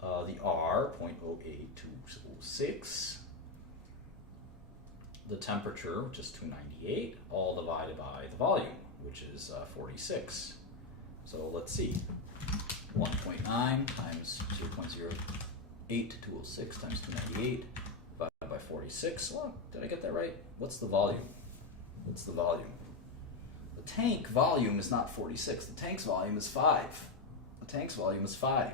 The R, 0.08206. The temperature, which is 298, all divided by the volume, which is 46. So let's see. 1.9 times 0.08206 times 298 divided by 46. Well, did I get that right? What's the volume? What's the volume? The tank volume is not 46. The tank's volume is 5. The tank's volume is 5.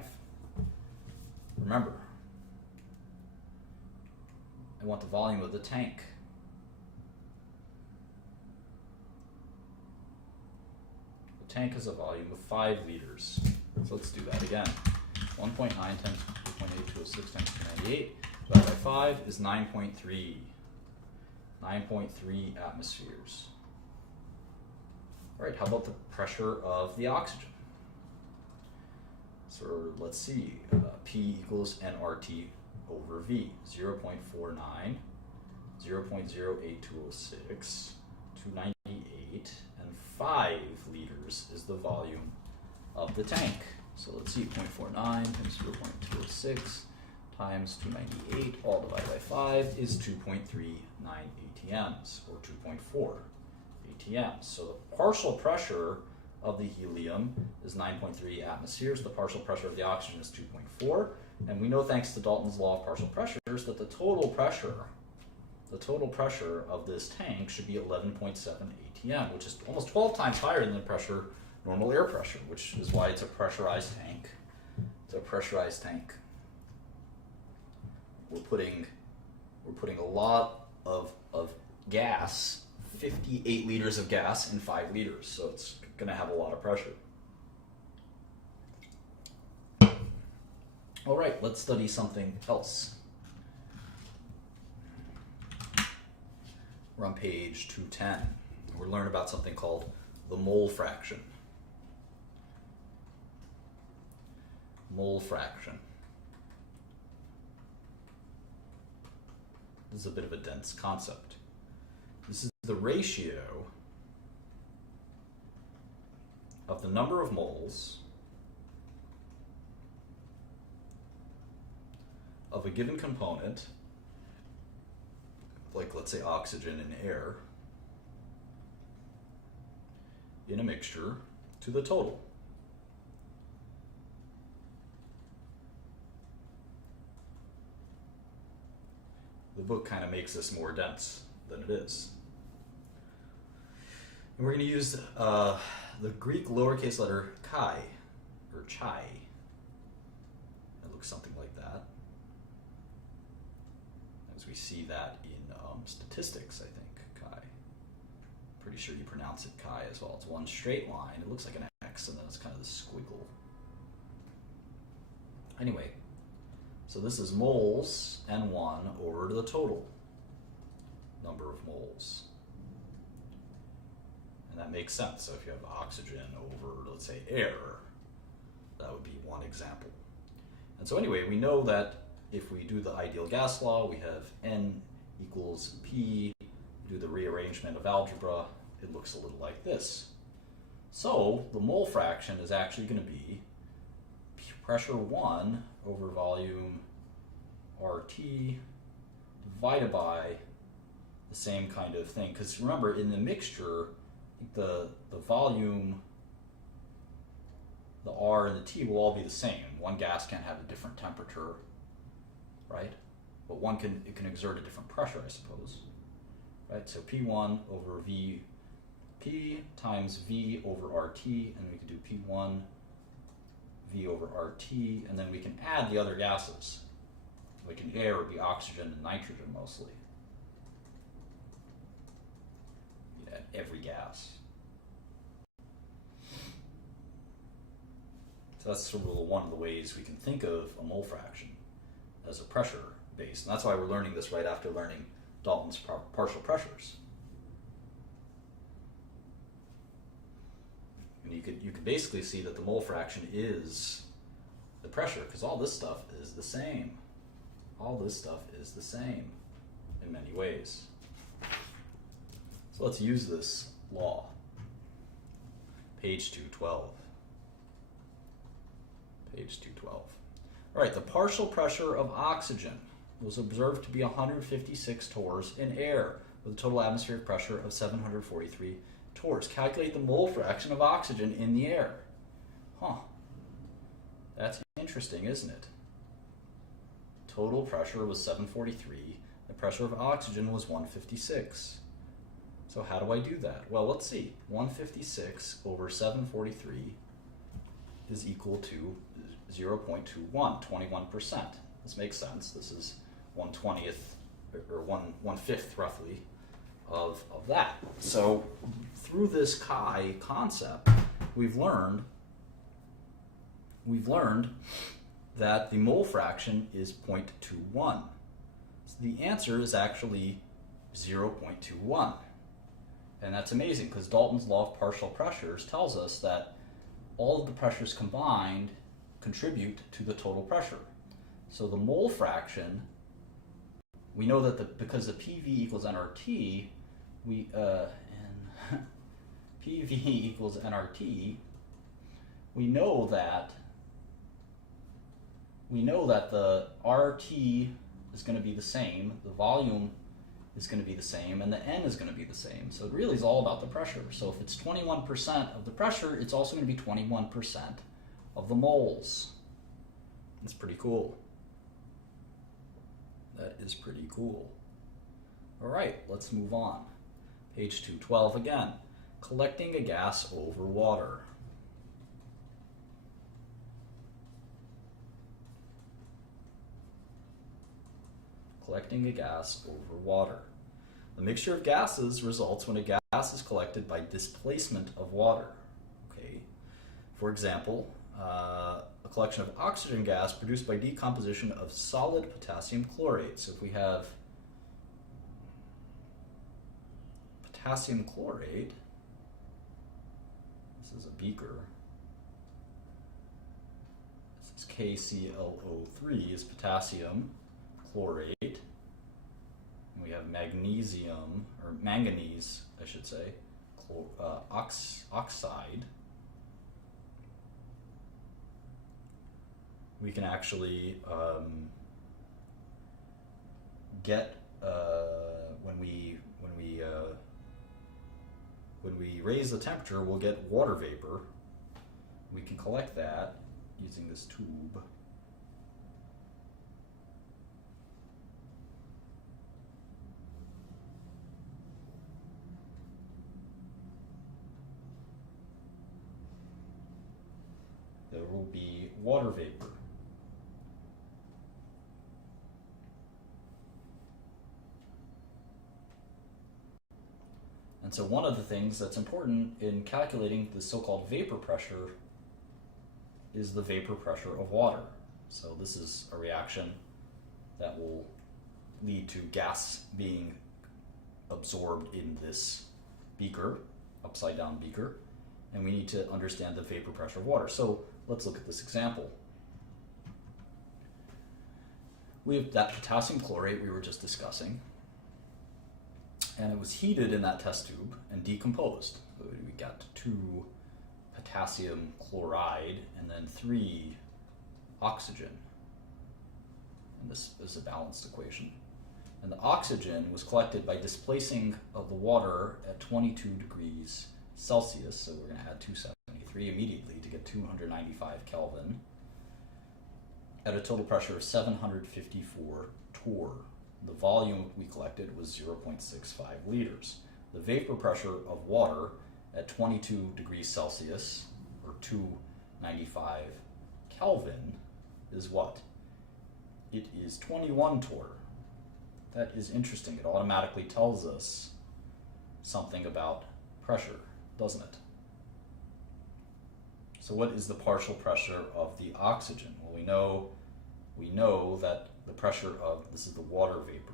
Remember, I want the volume of the tank. The tank has a volume of 5 liters. So let's do that again. 1.9 times 2.8206 times 298 divided by 5 is 9.3. 9.3 atmospheres. All right, how about the pressure of the oxygen? So let's see, P equals nRT over V, 0.49, 0.08206, 298, and 5 liters is the volume of the tank. So let's see, 0.49 times 0.206 times 298, all divided by 5 is 2.39 ATMs, or 2.4 ATMs. So the partial pressure of the helium is 9.3 atmospheres. The partial pressure of the oxygen is 2.4. And we know, thanks to Dalton's law of partial pressures, that the total pressure of this tank should be 11.7 ATM, which is almost 12 times higher than the pressure, normal air pressure, which is why it's a pressurized tank. It's a pressurized tank. We're putting a lot of gas, 58 liters of gas in 5 liters, so it's going to have a lot of pressure. All right, let's study something else. We're on page 210. We're learning about something called the mole fraction. Mole fraction. This is a bit of a dense concept. This is the ratio of the number of moles of a given component, like let's say oxygen and air, in a mixture to the total. The book kind of makes this more dense than it is. And we're going to use the Greek lowercase letter chi, or chi. It looks something like that. As we see that in statistics, I think, chi. Pretty sure you pronounce it chi as well. It's one straight line. It looks like an X, and then it's kind of this squiggle. Anyway, so this is moles N1 over the total number of moles. And that makes sense. So if you have oxygen over, let's say, air, that would be one example. And so anyway, we know that if we do the ideal gas law, we have N equals P. Do the rearrangement of algebra, it looks a little like this. So the mole fraction is actually going to be pressure 1 over volume RT divided by the same kind of thing. Because remember, in the mixture, the volume, the R and the T will all be the same. One gas can't have a different temperature, right? But it can exert a different pressure, I suppose. Right? So P1 over P times V over RT, and we can do P1 V over RT, and then we can add the other gases. Like in air, it would be oxygen and nitrogen mostly. You add every gas. So that's sort of one of the ways we can think of a mole fraction as a pressure base. And that's why we're learning this right after learning Dalton's partial pressures. And you could basically see that the mole fraction is the pressure, because all this stuff is the same. All this stuff is the same in many ways. So let's use this law. Page 212. Page 212. All right, the partial pressure of oxygen was observed to be 156 torrs in air, with a total atmospheric pressure of 743 torrs. Calculate the mole fraction of oxygen in the air. Huh. That's interesting, isn't it? Total pressure was 743. The pressure of oxygen was 156. So how do I do that? Well, let's see. 156 over 743 is equal to 0.21, 21%. This makes sense. This is 1/20th, or 1/5 roughly, of that. So through this chi concept, we've learned that the mole fraction is 0.21. So the answer is actually 0.21. And that's amazing because Dalton's law of partial pressures tells us that all of the pressures combined contribute to the total pressure. So the mole fraction, we know that because the PV equals nRT, PV equals nRT, we know that the RT is going to be the same, the volume is going to be the same, and the N is going to be the same. So it really is all about the pressure. So if it's 21% of the pressure, it's also going to be 21% of the moles. That's pretty cool. That is pretty cool. All right, let's move on. Page 212 again. Collecting a gas over water. Collecting a gas over water. The mixture of gases results when a gas is collected by displacement of water. Okay. For example, a collection of oxygen gas produced by decomposition of solid potassium chlorate. So if we have potassium chlorate, this is a beaker, this is KClO3 is potassium chlorate, and we have magnesium, or manganese, I should say, oxide. We can actually get when we raise the temperature, we'll get water vapor. We can collect that using this tube. There will be water vapor. And so one of the things that's important in calculating the so-called vapor pressure is the vapor pressure of water. So this is a reaction that will lead to gas being absorbed in this beaker, upside down beaker, and we need to understand the vapor pressure of water. So let's look at this example. We have that potassium chlorate we were just discussing, and it was heated in that test tube and decomposed. So we got 2 potassium chloride and then 3 oxygen. And this is a balanced equation. And the oxygen was collected by displacing of the water at 22 degrees Celsius. So we're going to add 273 immediately to get 295 Kelvin at a total pressure of 754 torr. The volume we collected was 0.65 liters. The vapor pressure of water at 22 degrees Celsius, or 295 Kelvin, is what? It is 21 torr. That is interesting. It automatically tells us something about pressure, doesn't it? So what is the partial pressure of the oxygen? Well, we know that the pressure of, this is the water vapor.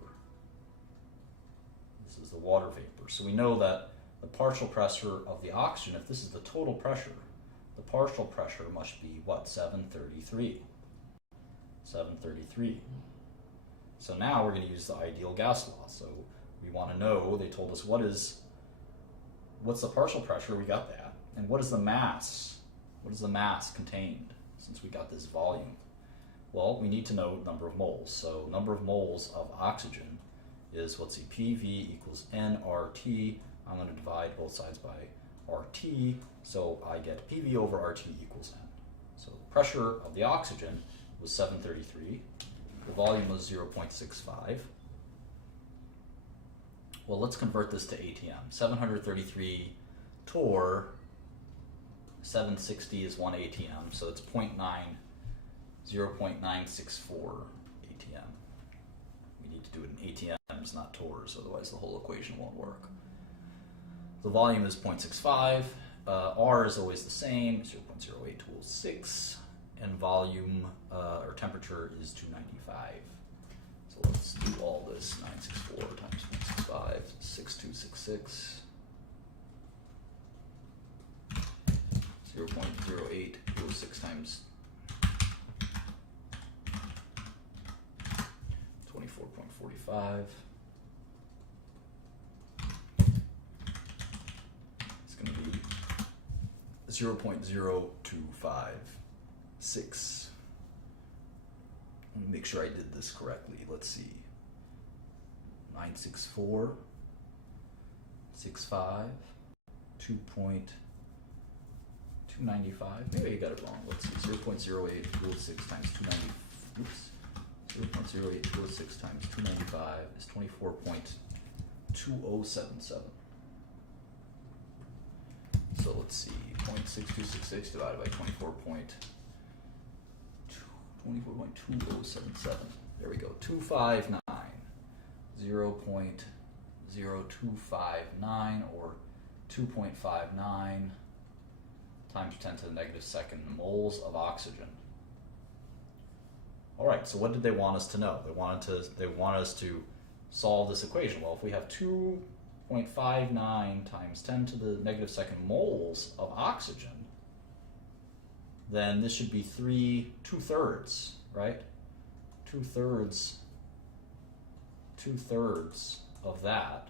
This is the water vapor. So we know that the partial pressure of the oxygen, if this is the total pressure, the partial pressure must be what? 733. 733. So now we're going to use the ideal gas law. So we want to know, they told us what's the partial pressure, we got that. And what is the mass? What is the mass contained, since we got this volume? Well, we need to know number of moles. So number of moles of oxygen is, let's see, PV equals nRT. I'm going to divide both sides by RT, so I get PV over RT equals N. So the pressure of the oxygen was 733. The volume was 0.65. Well, let's convert this to ATM. 733 torr, 760 is 1 ATM, so it's 0.964 ATM. We need to do it in ATMs, not torrs, otherwise the whole equation won't work. The volume is 0.65, R is always the same, 0.0826, and volume or temperature is 295. So let's do all this. 964 times 0.65, 6266. 0.0806 times 24.45. It's going to be 0.0256. Let me make sure I did this correctly. Let's see. 964, 65, 2.295. Maybe I got it wrong. Let's see. 0.0806 times 290. Oops. 0.0806 times 295 is 24.2077. So let's see. 0.6266 divided by 24.2077. There we go. 259. 0.0259 or 2.59 times 10 to the negative second moles of oxygen. All right, so what did they want us to know? They want us to solve this equation. Well, if we have 2.59 times 10 to the negative second moles of oxygen, then this should be 2/3, right? Two-thirds of that.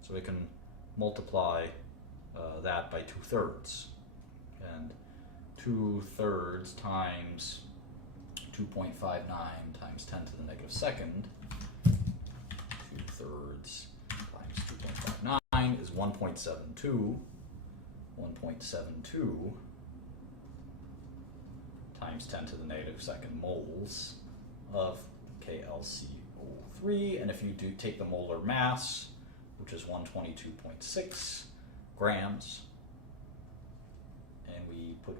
So we can multiply that by 2/3. And 2/3 times 2.59 times 10 to the negative second, 2/3 times 2.59 is 1.72. 1.72 times 10 to the negative second moles of KLCO3. And if you do take the molar mass, which is 122.6 grams, and we put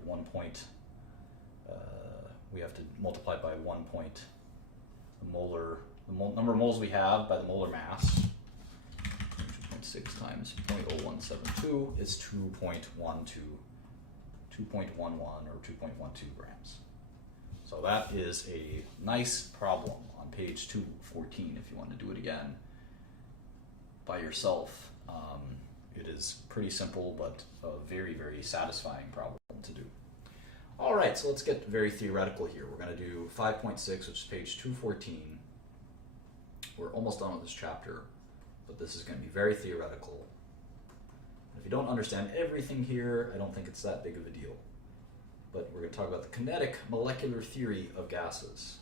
we have to multiply by 1 point the number of moles we have by the molar mass. 2.6 times 0.0172 is 2.11 or 2.12 grams. So that is a nice problem on page 214 if you want to do it again by yourself. It is pretty simple, but a very, very satisfying problem to do. All right, so let's get very theoretical here. We're going to do 5.6, which is page 214. We're almost done with this chapter, but this is going to be very theoretical. If you don't understand everything here, I don't think it's that big of a deal. But we're going to talk about the kinetic molecular theory of gases.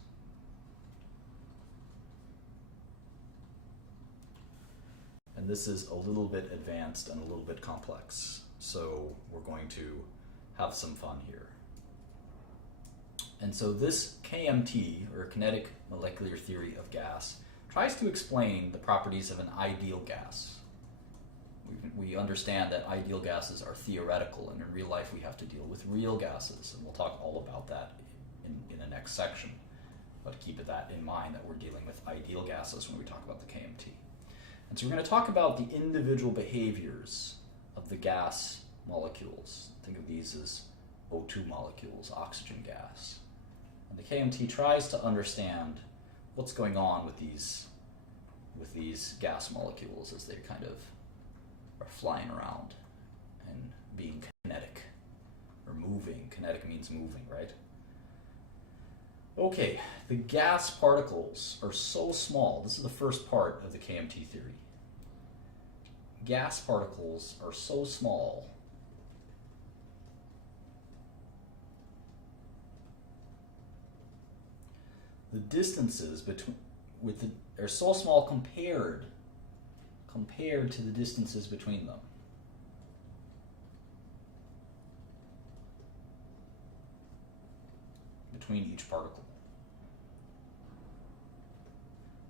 And this is a little bit advanced and a little bit complex. So we're going to have some fun here. And so this KMT, or kinetic molecular theory of gas, tries to explain the properties of an ideal gas. We understand that ideal gases are theoretical, and in real life we have to deal with real gases, and we'll talk all about that in the next section. But keep that in mind that we're dealing with ideal gases when we talk about the KMT. And so we're going to talk about the individual behaviors of the gas molecules. Think of these as O2 molecules, oxygen gas. And the KMT tries to understand what's going on with these gas molecules as they kind of are flying around and being kinetic or moving. Kinetic means moving, right? Okay, the gas particles are so small. This is the first part of the KMT theory. Gas particles are so small the distances are so small compared to the distances between them. Between each particle.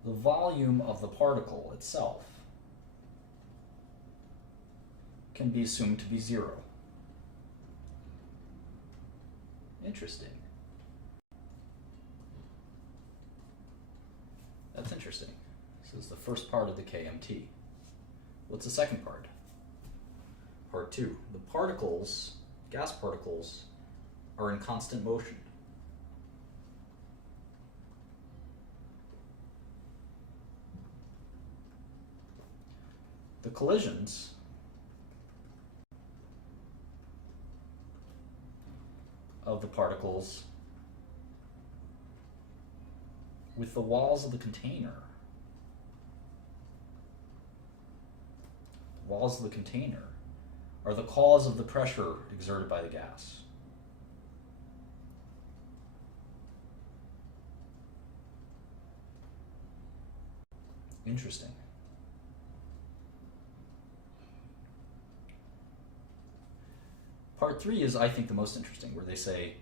The volume of the particle itself can be assumed to be 0. Interesting. That's interesting. This is the first part of the KMT. What's the second part? Part 2. The particles, gas particles, are in constant motion. the collisions of the particles with the walls of the container. The walls of the container are the cause of the pressure exerted by the gas. Interesting. Part 3 is, I think, the most interesting, where they say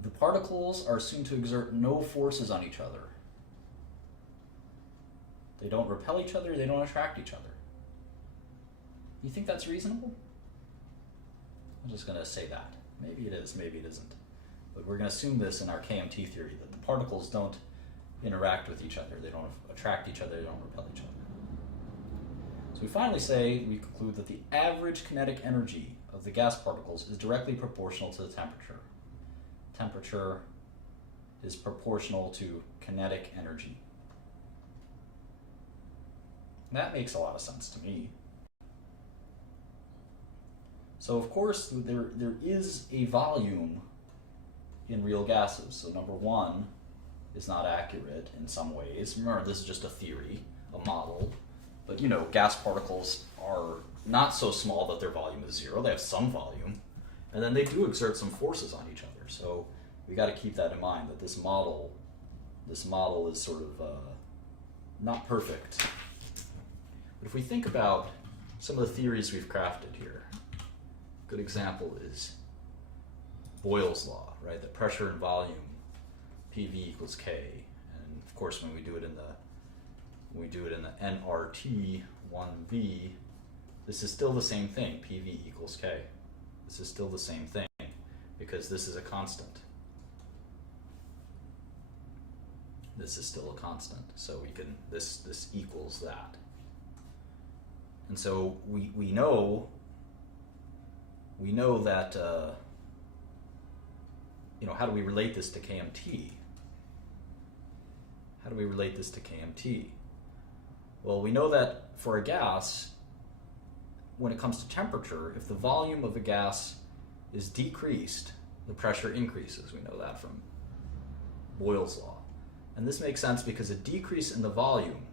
the particles are assumed to exert no forces on each other. They don't repel each other, they don't attract each other. You think that's reasonable? I'm just going to say that. Maybe it is, maybe it isn't. But we're going to assume this in our KMT theory, that the particles don't interact with each other, they don't attract each other, they don't repel each other. So we finally say, we conclude that the average kinetic energy of the gas particles is directly proportional to the temperature. Temperature is proportional to kinetic energy. That makes a lot of sense to me. So of course there is a volume in real gases. So number one is not accurate in some ways. Remember, this is just a theory, a model. But you know, gas particles are not so small that their volume is zero. They have some volume. And then they do exert some forces on each other. So we got to keep that in mind, that this model is sort of not perfect. But if we think about some of the theories we've crafted here, a good example is Boyle's law, right? That pressure and volume, PV equals K. And of course, when we do it in the nRT 1V, this is still the same thing, PV equals K. This is still the same thing because this is a constant. This is still a constant, so we can, this equals that. And so we know that, how do we relate this to KMT? How do we relate this to KMT? Well, we know that for a gas, when it comes to temperature, if the volume of a gas is decreased, the pressure increases. We know that from Boyle's law. And this makes sense because a decrease in the volume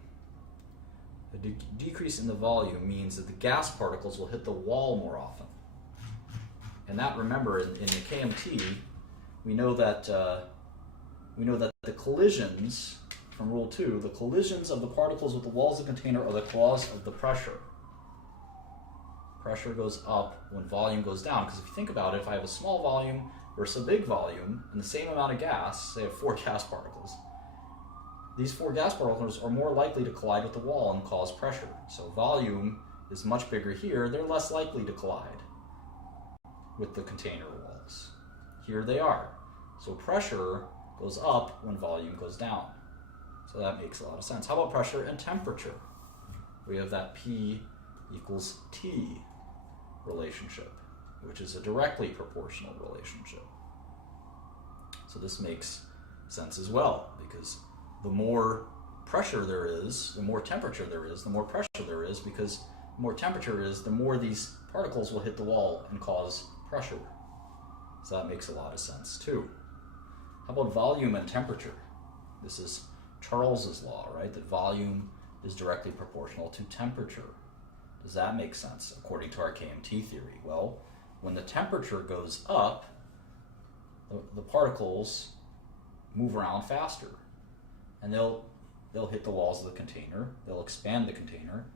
means that the gas particles will hit the wall more often. And that, remember, in the KMT, we know that the collisions, from rule 2, the collisions of the particles with the walls of the container are the cause of the pressure. Pressure goes up when volume goes down, because if you think about it, if I have a small volume versus a big volume and the same amount of gas, say I have 4 gas particles, these 4 gas particles are more likely to collide with the wall and cause pressure. So volume is much bigger here, they're less likely to collide with the container walls. Here they are. So pressure goes up when volume goes down. So that makes a lot of sense. How about pressure and temperature? We have that P equals T relationship, which is a directly proportional relationship. So this makes sense as well, because the more pressure there is, the more temperature there is, the more pressure there is, because the more temperature is, the more these particles will hit the wall and cause pressure. So that makes a lot of sense too. How about volume and temperature? This is Charles's law, right? That volume is directly proportional to temperature. Does that make sense according to our KMT theory? Well, when the temperature goes up, the particles move around faster, and they'll hit the walls of the container, they'll expand the container,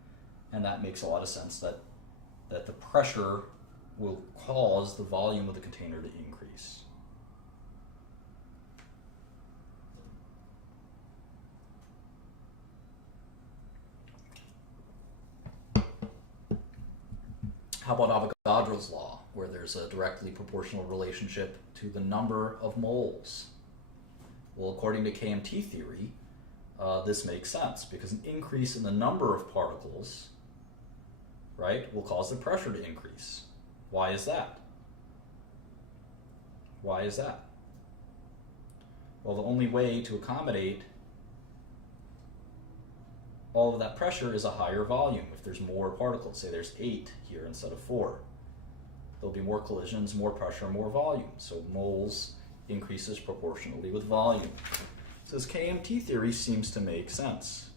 and that makes a lot of sense that the pressure will cause the volume of the container to increase. How about Avogadro's law, where there's a directly proportional relationship to the number of moles? Well, according to KMT theory, this makes sense, because an increase in the number of particles, right, will cause the pressure to increase. Why is that? Why is that? Well, the only way to accommodate all of that pressure is a higher volume. If there's more particles, say there's 8 here instead of 4, there'll be more collisions, more pressure, more volume. So moles increases proportionally with volume. So this KMT theory seems to make sense.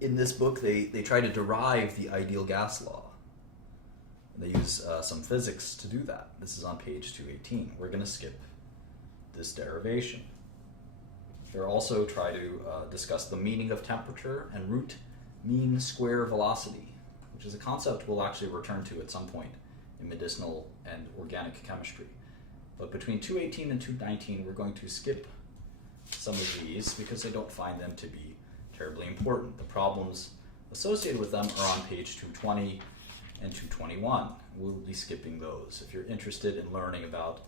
In this book, they try to derive the ideal gas law. And they use some physics to do that. This is on page 218. We're going to skip this derivation. They also try to discuss the meaning of temperature and root mean square velocity, which is a concept we'll actually return to at some point in medicinal and organic chemistry. But between 218 and 219, we're going to skip some of these because they don't find them to be terribly important. The problems associated with them are on page 220 and 221. We'll be skipping those. If you're interested in learning about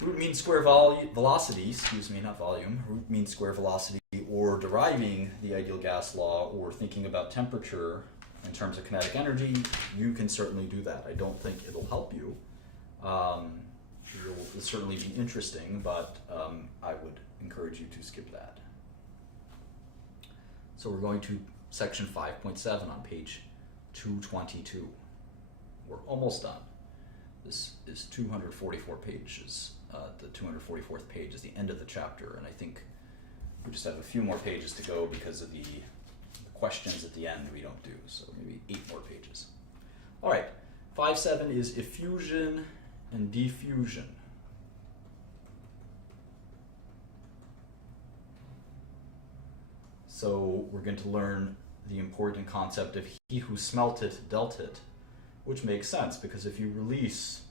root mean square velocity, not volume, root mean square velocity, or deriving the ideal gas law, or thinking about temperature in terms of kinetic energy, you can certainly do that. I don't think it'll help you. It'll certainly be interesting, but I would encourage you to skip that. So we're going to section 5.7 on page 222. We're almost done. This is 244 pages. The 244th page is the end of the chapter, and I think we just have a few more pages to go because of the questions at the end we don't do, so maybe 8 more pages. All right, 5.7 is effusion and diffusion. So we're going to learn the important concept of he who smelt it dealt it, which makes sense because if you release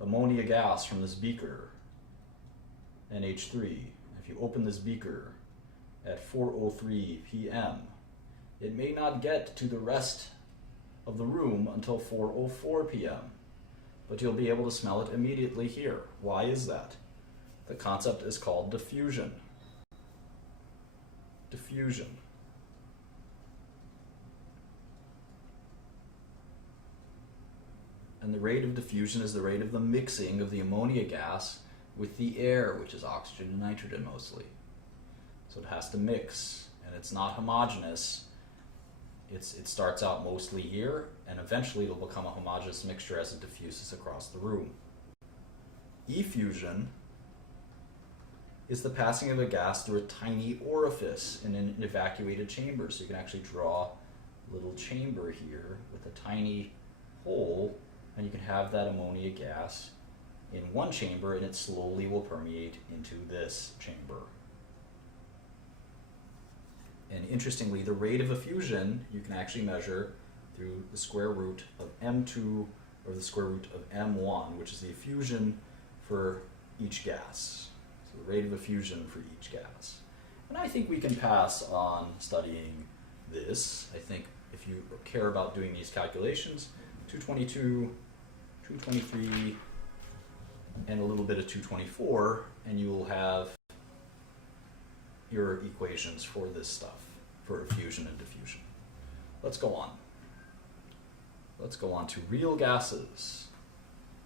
ammonia gas from this beaker, NH3, if you open this beaker at 4:03 p.m., it may not get to the rest of the room until 4:04 p.m., but you'll be able to smell it immediately here. Why is that? The concept is called diffusion. Diffusion. And the rate of diffusion is the rate of the mixing of the ammonia gas with the air, which is oxygen and nitrogen mostly. So it has to mix, and it's not homogeneous. It starts out mostly here, and eventually it'll become a homogeneous mixture as it diffuses across the room. Effusion is the passing of a gas through a tiny orifice in an evacuated chamber. So you can actually draw a little chamber here with a tiny hole, and you can have that ammonia gas in one chamber, and it slowly will permeate into this chamber. And interestingly, the rate of effusion you can actually measure through the square root of m2 or the square root of m1, which is the effusion for each gas. So the rate of effusion for each gas. And I think we can pass on studying this. I think if you care about doing these calculations, 222, 223, and a little bit of 224, and you will have your equations for this stuff, for effusion and diffusion. Let's go on. Let's go on to real gases.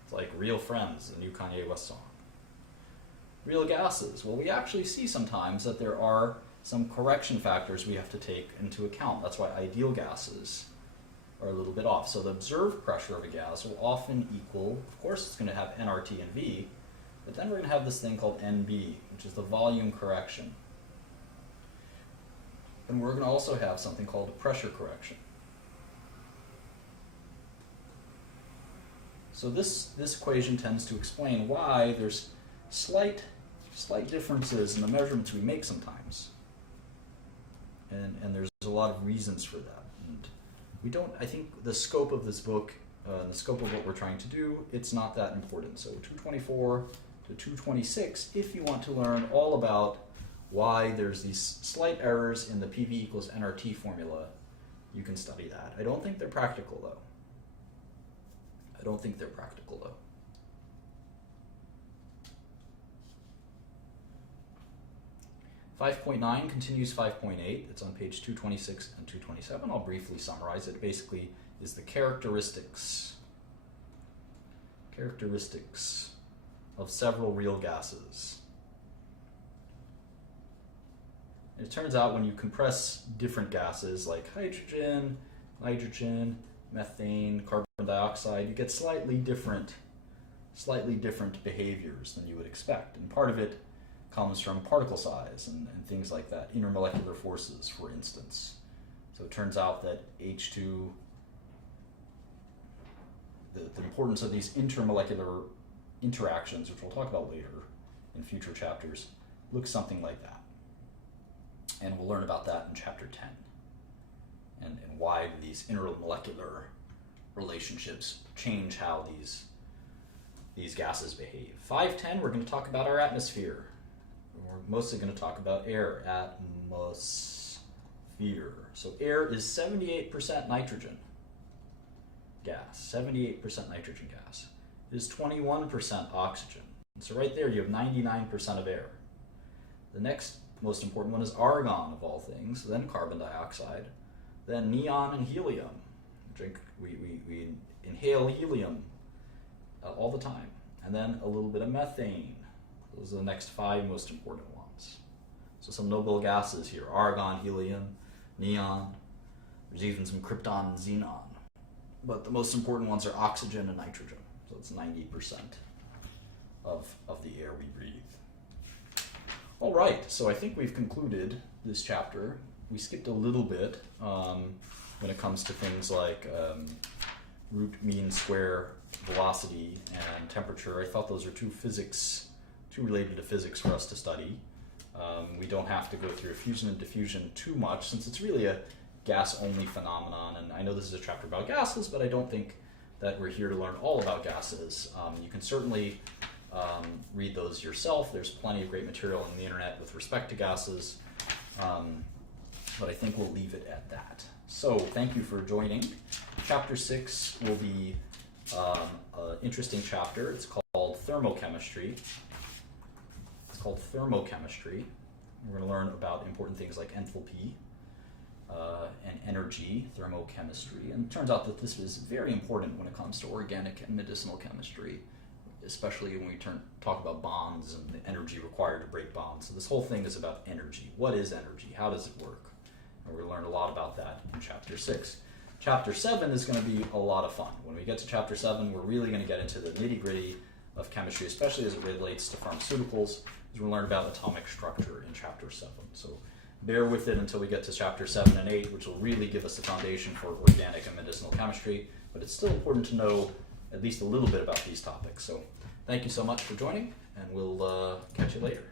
It's like Real Friends, the new Kanye West song. Real gases. Well, we actually see sometimes that there are some correction factors we have to take into account. That's why ideal gases are a little bit off. So the observed pressure of a gas will often equal, of course it's going to have nRT and V, but then we're going to have this thing called NB, which is the volume correction. And we're going to also have something called a pressure correction. So this equation tends to explain why there's slight differences in the measurements we make sometimes. And there's a lot of reasons for that. And we don't, I think the scope of this book, the scope of what we're trying to do, it's not that important. So 224 to 226, if you want to learn all about why there's these slight errors in the PV equals nRT formula, you can study that. I don't think they're practical though. 5.9 continues 5.8. It's on page 226 and 227. I'll briefly summarize it. Basically is the characteristics of several real gases. And it turns out when you compress different gases like hydrogen, nitrogen, methane, carbon dioxide, you get slightly different behaviors than you would expect. And part of it comes from particle size and things like that, intermolecular forces, for instance. So it turns out that H2, the importance of these intermolecular interactions, which we'll talk about later in future chapters, looks something like that. And we'll learn about that in chapter 10 and why these intermolecular relationships change how these gases behave. 5.10, we're going to talk about our atmosphere. We're mostly going to talk about air, atmosphere. So air is 78% nitrogen gas, 78% nitrogen gas. It is 21% oxygen. And so right there you have 99% of air. The next most important one is argon, of all things, then carbon dioxide, then neon and helium. We inhale helium all the time, and then a little bit of methane. Those are the next 5 most important ones. So some noble gases here: argon, helium, neon. There's even some krypton and xenon. But the most important ones are oxygen and nitrogen. So it's 90% of the air we breathe. All right, so I think we've concluded this chapter. We skipped a little bit when it comes to things like root mean square velocity and temperature. I thought those are too related to physics for us to study. We don't have to go through fusion and diffusion too much, since it's really a gas-only phenomenon. And I know this is a chapter about gases, but I don't think that we're here to learn all about gases. You can certainly read those yourself. There's plenty of great material on the internet with respect to gases, but I think we'll leave it at that. So thank you for joining. Chapter 6 will be an interesting chapter. It's called thermochemistry. We're going to learn about important things like enthalpy and energy, thermochemistry. And it turns out that this is very important when it comes to organic and medicinal chemistry, especially when we talk about bonds and the energy required to break bonds. So this whole thing is about energy. What is energy? How does it work? And we're going to learn a lot about that in chapter 6. Chapter 7 is going to be a lot of fun. When we get to chapter 7, we're really going to get into the nitty-gritty of chemistry, especially as it relates to pharmaceuticals. We're going to learn about atomic structure in chapter 7. So bear with it until we get to chapter 7 and 8, which will really give us the foundation for organic and medicinal chemistry. But it's still important to know at least a little bit about these topics. So thank you so much for joining, and we'll catch you later.